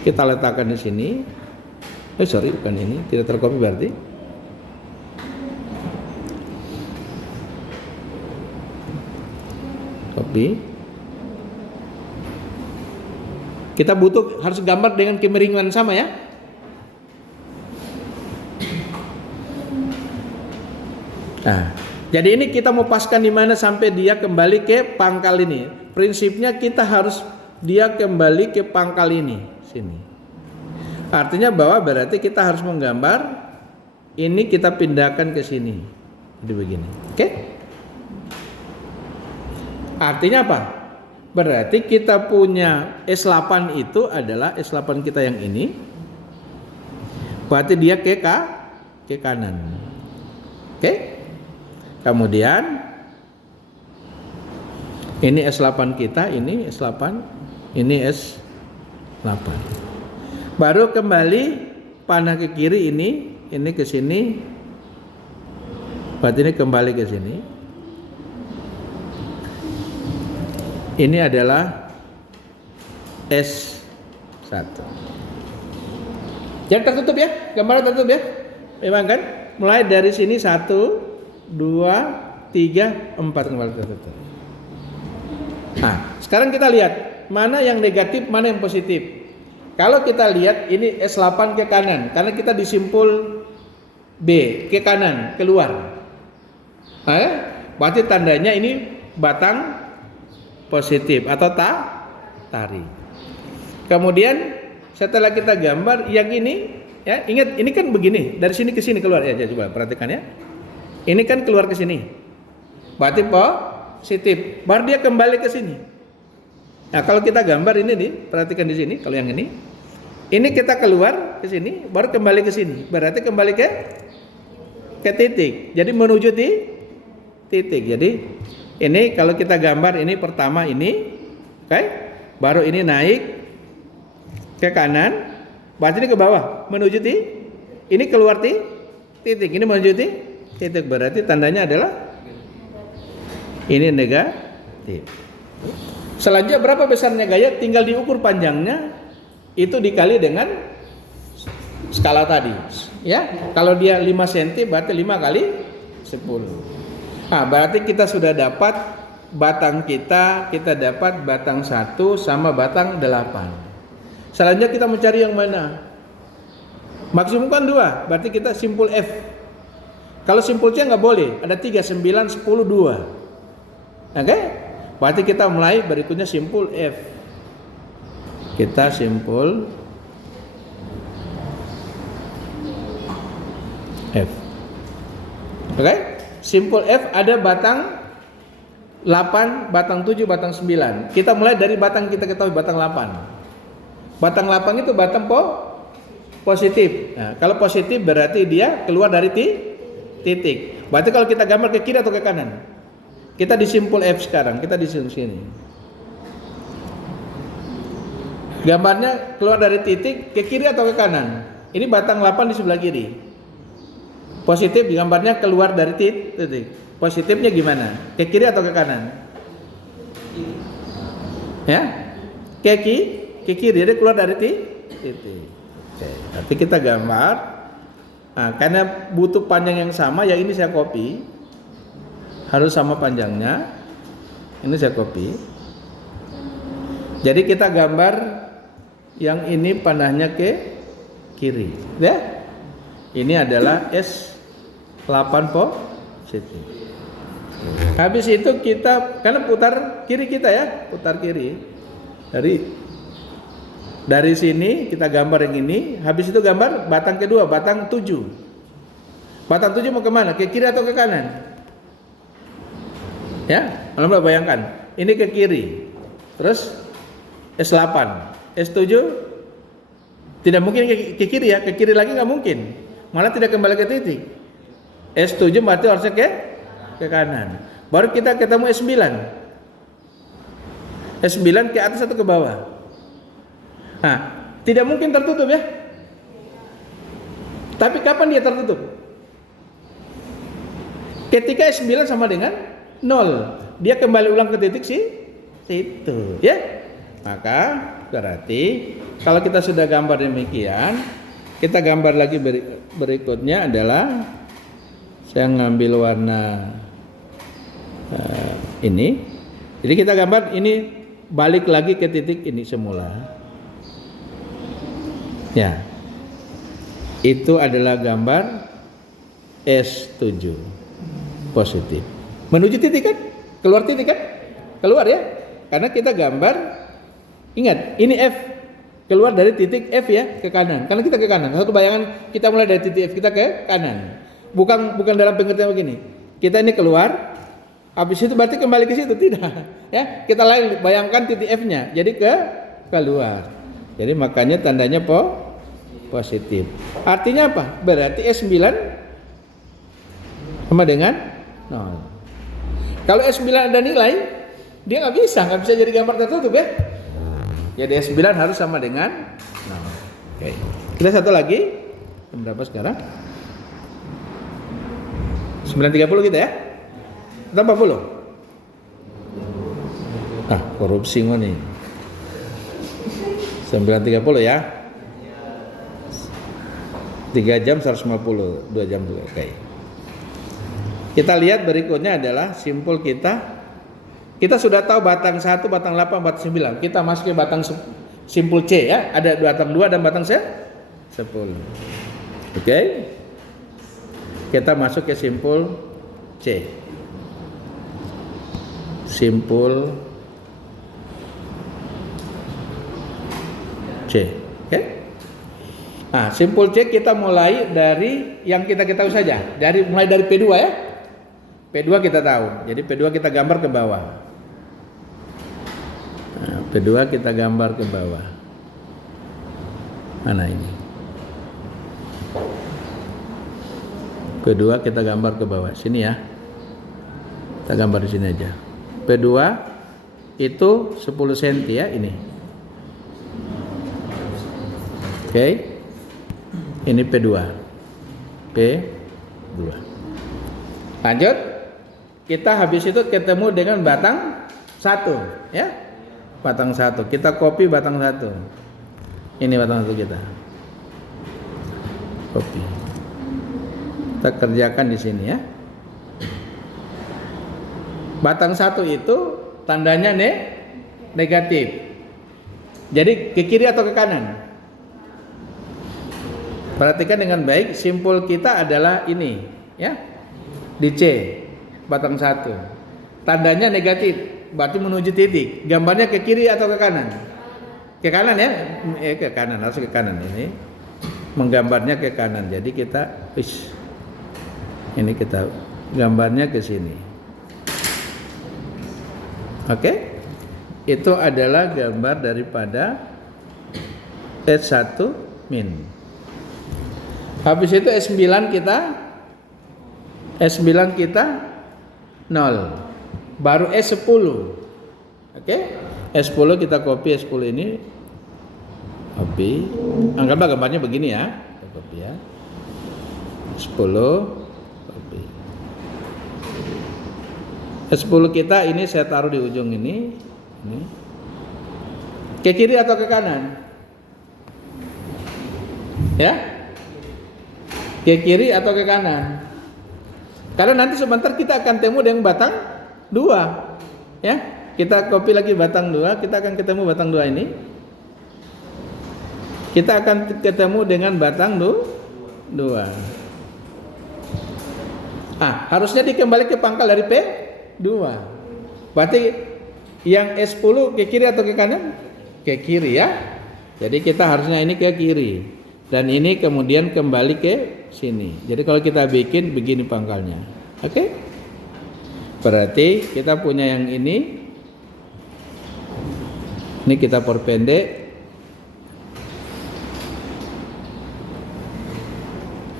Kita letakkan di sini. Sorry, bukan ini, tidak tercopy berarti. Copy. Kita butuh harus gambar dengan kemiringan sama ya. Nah, jadi ini kita mau paskan di mana sampai dia kembali ke pangkal ini. Prinsipnya kita harus dia kembali ke pangkal ini, sini. Artinya bahwa berarti kita harus menggambar ini kita pindahkan ke sini. Jadi begini. Oke? Artinya apa? Berarti kita punya S8 itu adalah S8 kita yang ini. Berarti dia ke kanan. Oke? Kemudian ini S8 kita, ini S8, ini S8. Baru kembali panah ke kiri ini ke sini. Berarti ini kembali ke sini. Ini adalah S1. Jangan tertutup ya, gambarnya tertutup ya. Memang kan? Mulai dari sini 1, 2, 3, 4 kembali tertutup. Nah, sekarang kita lihat mana yang negatif, mana yang positif. Kalau kita lihat ini S8 ke kanan, karena kita disimpul B ke kanan, keluar. Nah, berarti tandanya ini batang positif atau tarik. Kemudian setelah kita gambar yang ini, ya ingat ini kan begini, dari sini ke sini keluar ya, coba perhatikan ya. Ini kan keluar ke sini, berarti positif. Baru dia kembali ke sini. Nah kalau kita gambar ini nih, perhatikan di sini. Kalau yang ini kita keluar ke sini, baru kembali ke sini. Berarti kembali ke titik. Jadi menuju di titik. Jadi ini kalau kita gambar ini pertama ini, oke? Baru ini naik ke kanan, berarti ini ke bawah menuju di, ini keluar di titik, ini menuju di titik. Berarti tandanya adalah ini negatif. Selanjutnya berapa besarnya gaya? Tinggal diukur panjangnya, itu dikali dengan skala tadi. Ya, kalau dia 5 cm berarti 5 kali 10. Nah, berarti kita sudah dapat batang kita dapat batang 1 sama batang 8. Selanjutnya kita mencari yang mana? Maksimum kan 2, berarti kita simpul F. Kalau simpul C nggak boleh, ada 3, 9, 10, 2. Oke? Berarti kita mulai berikutnya simpul F. Kita simpul F. Oke? Simpul F ada batang 8, batang 7, batang 9. Kita mulai dari batang kita ketahui batang 8. Batang 8 itu batang positif. Nah, kalau positif berarti dia keluar dari titik. Berarti kalau kita gambar ke kiri atau ke kanan? Kita disimpul F sekarang, kita di sini. Gambarnya keluar dari titik ke kiri atau ke kanan? Ini batang 8 di sebelah kiri. Positif gambarnya keluar dari titik. Positifnya gimana? Ke kiri atau ke kanan? Ya? Ke kiri, dia keluar dari titik. Oke, nanti kita gambar. Nah, karena butuh panjang yang sama, ya ini saya copy. Harus sama panjangnya. Ini saya copy. Jadi kita gambar yang ini panahnya ke kiri, ya. Ini adalah S8 positif. Habis itu kita karena putar kiri kita ya, putar kiri. Dari sini kita gambar yang ini, habis itu gambar batang kedua, batang 7. Batang 7 mau kemana? Ke kiri atau ke kanan? Ya, Anda bayangkan. Ini ke kiri. Terus S8, S7 tidak mungkin ke kiri ya, ke kiri lagi nggak mungkin. Malah tidak kembali ke titik. S7 berarti harusnya ke kanan. Baru kita ketemu S9. S9 ke atas atau ke bawah? Nah, tidak mungkin tertutup ya. Tapi kapan dia tertutup? Ketika S9 sama dengan 0. Dia kembali ulang ke titik situ, ya. Maka berarti kalau kita sudah gambar demikian, kita gambar lagi berikutnya adalah saya ngambil warna ini. Jadi kita gambar ini balik lagi ke titik ini semula. Ya. Itu adalah gambar S7 positif. Menuju titik kan? Keluar titik kan? Keluar ya. Karena kita gambar, ingat ini F. keluar dari titik F ya, ke kanan. Karena kita ke kanan. Satu bayangan kita mulai dari titik F, kita ke kanan. Bukan dalam pengertian begini. Kita ini keluar, habis itu berarti kembali ke situ, tidak. Ya, kita lain bayangkan titik F-nya. Jadi keluar. Jadi makanya tandanya positif. Artinya apa? Berarti S9 sama dengan 0. Kalau S9 ada nilai, dia nggak bisa jadi gambar tertutup ya. Jadi S9 harus sama dengan 0. Oke. Kita satu lagi. Berapa sekarang? 9.30 kita ya? Atau 40? Korupsi nih. 9.30 ya. 3 jam 150, 2 jam juga. Oke. Kita lihat berikutnya adalah simpul kita. Kita sudah tahu batang 1, batang 8, batang 9. Kita masuk ke batang simpul C ya. Ada batang 2 dan batang 10. Oke. Kita masuk ke simpul C. Simpul C. Oke. Nah, simpul C kita mulai dari yang kita ketahui saja. Mulai dari P2 ya. P2 kita tahu. Jadi P2 kita gambar ke bawah. Nah, P2 kita gambar ke bawah. Mana ini? P2 kita gambar ke bawah. Sini ya. Kita gambar di sini aja. P2 itu 10 cm ya ini. Oke. Ini P2. P2. Lanjut. Kita habis itu ketemu dengan batang 1 ya. Batang 1. Kita copy batang 1. Ini batang 1 kita. Copy. Kita kerjakan di sini ya. Batang 1 itu tandanya negatif. Jadi ke kiri atau ke kanan? Perhatikan dengan baik, simpul kita adalah ini ya. Di C, batang 1. Tandanya negatif, berarti menuju titik. Gambarnya ke kiri atau ke kanan? Ke kanan ya? Ke kanan, harus ke kanan ini. Menggambarnya ke kanan. Jadi kita ini kita gambarnya ke sini. Oke? Itu adalah gambar daripada S1 min. Habis itu S9 kita 0. Baru S10. Oke? S10 kita copy S10 ini. Copy. Anggaplah gambarnya begini ya. Kita copy ya. 10 copy. S10 kita ini saya taruh di ujung ini. Ke kiri atau ke kanan? Ya? Ke kiri atau ke kanan? Karena nanti sebentar kita akan temu dengan batang 2. Ya? Kita copy lagi batang 2, kita akan ketemu batang 2 ini. Kita akan ketemu dengan batang 2. Harusnya dikembali ke pangkal dari P2. Berarti yang S10 ke kiri atau ke kanan? Ke kiri ya. Jadi kita harusnya ini ke kiri. Dan ini kemudian kembali ke sini. Jadi kalau kita bikin begini pangkalnya. Oke? Berarti kita punya yang ini. Ini kita perpendek.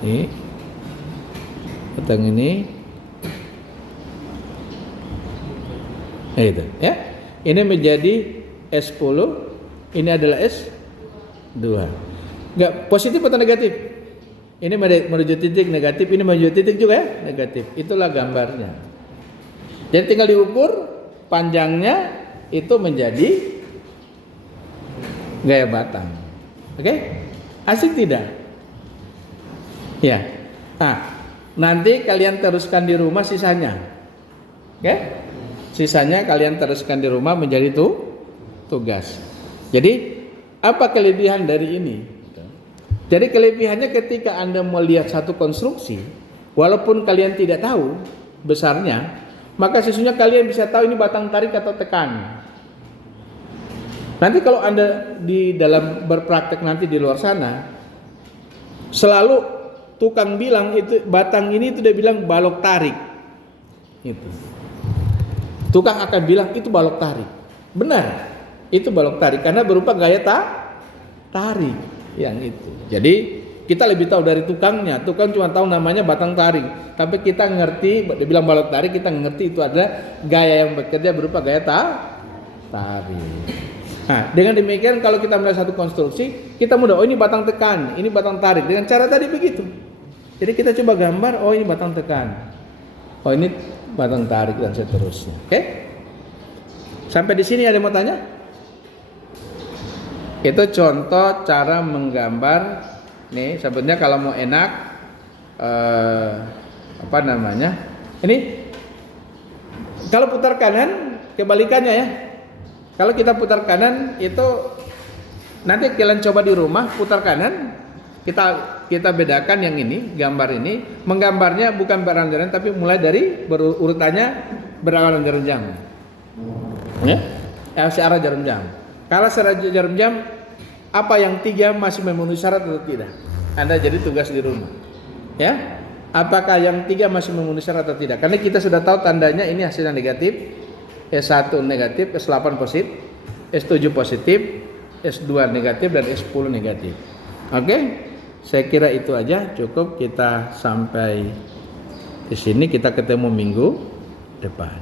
Ini. Batang ini. Itu ya. Ini menjadi S10, ini adalah S2. Enggak positif atau negatif? Ini menuju titik negatif, ini menuju titik juga ya, negatif. Itulah gambarnya. Jadi tinggal diukur panjangnya itu menjadi gaya batang. Oke? Asik tidak? Ya. Nanti kalian teruskan di rumah sisanya. Oke? Sisanya kalian teruskan di rumah menjadi tugas. Jadi apa kelebihan dari ini? Jadi kelebihannya ketika Anda melihat satu konstruksi, walaupun kalian tidak tahu besarnya, maka sesungguhnya kalian bisa tahu ini batang tarik atau tekan. Nanti kalau Anda di dalam berpraktek nanti di luar sana, selalu tukang bilang itu batang ini itu dia bilang balok tarik. Itu. Tukang akan bilang itu balok tarik. Benar. Itu balok tarik karena berupa gaya tarik yang itu. Jadi kita lebih tahu dari tukangnya. Tukang cuma tahu namanya batang tarik, tapi kita ngerti, dia bilang balok tarik, kita ngerti itu ada gaya yang bekerja berupa gaya tarik. Nah, dengan demikian kalau kita melihat satu konstruksi, kita mudah, oh ini batang tekan, ini batang tarik. Dengan cara tadi begitu. Jadi kita coba gambar, oh ini batang tekan, oh ini batang tarik dan seterusnya. Oke? Sampai di sini ada yang mau tanya? Itu contoh cara menggambar. Nih, sebenarnya kalau mau enak, Ini kalau putar kanan, kebalikannya ya. Kalau kita putar kanan itu nanti kalian coba di rumah putar kanan. Kita bedakan yang ini, gambar ini, menggambarnya bukan beraran-aran tapi mulai dari urutannya beraran-aran jam. Ya? Searah jarum jam. Kalau searah jarum jam, apa yang 3 masih memenuhi syarat atau tidak? Anda jadi tugas di rumah. Ya? Apakah yang 3 masih memenuhi syarat atau tidak? Karena kita sudah tahu tandanya ini hasilnya negatif. S1 negatif, S8 positif, S7 positif, S2 negatif dan S10 negatif. Oke? Saya kira itu aja, cukup kita sampai di sini, kita ketemu minggu depan.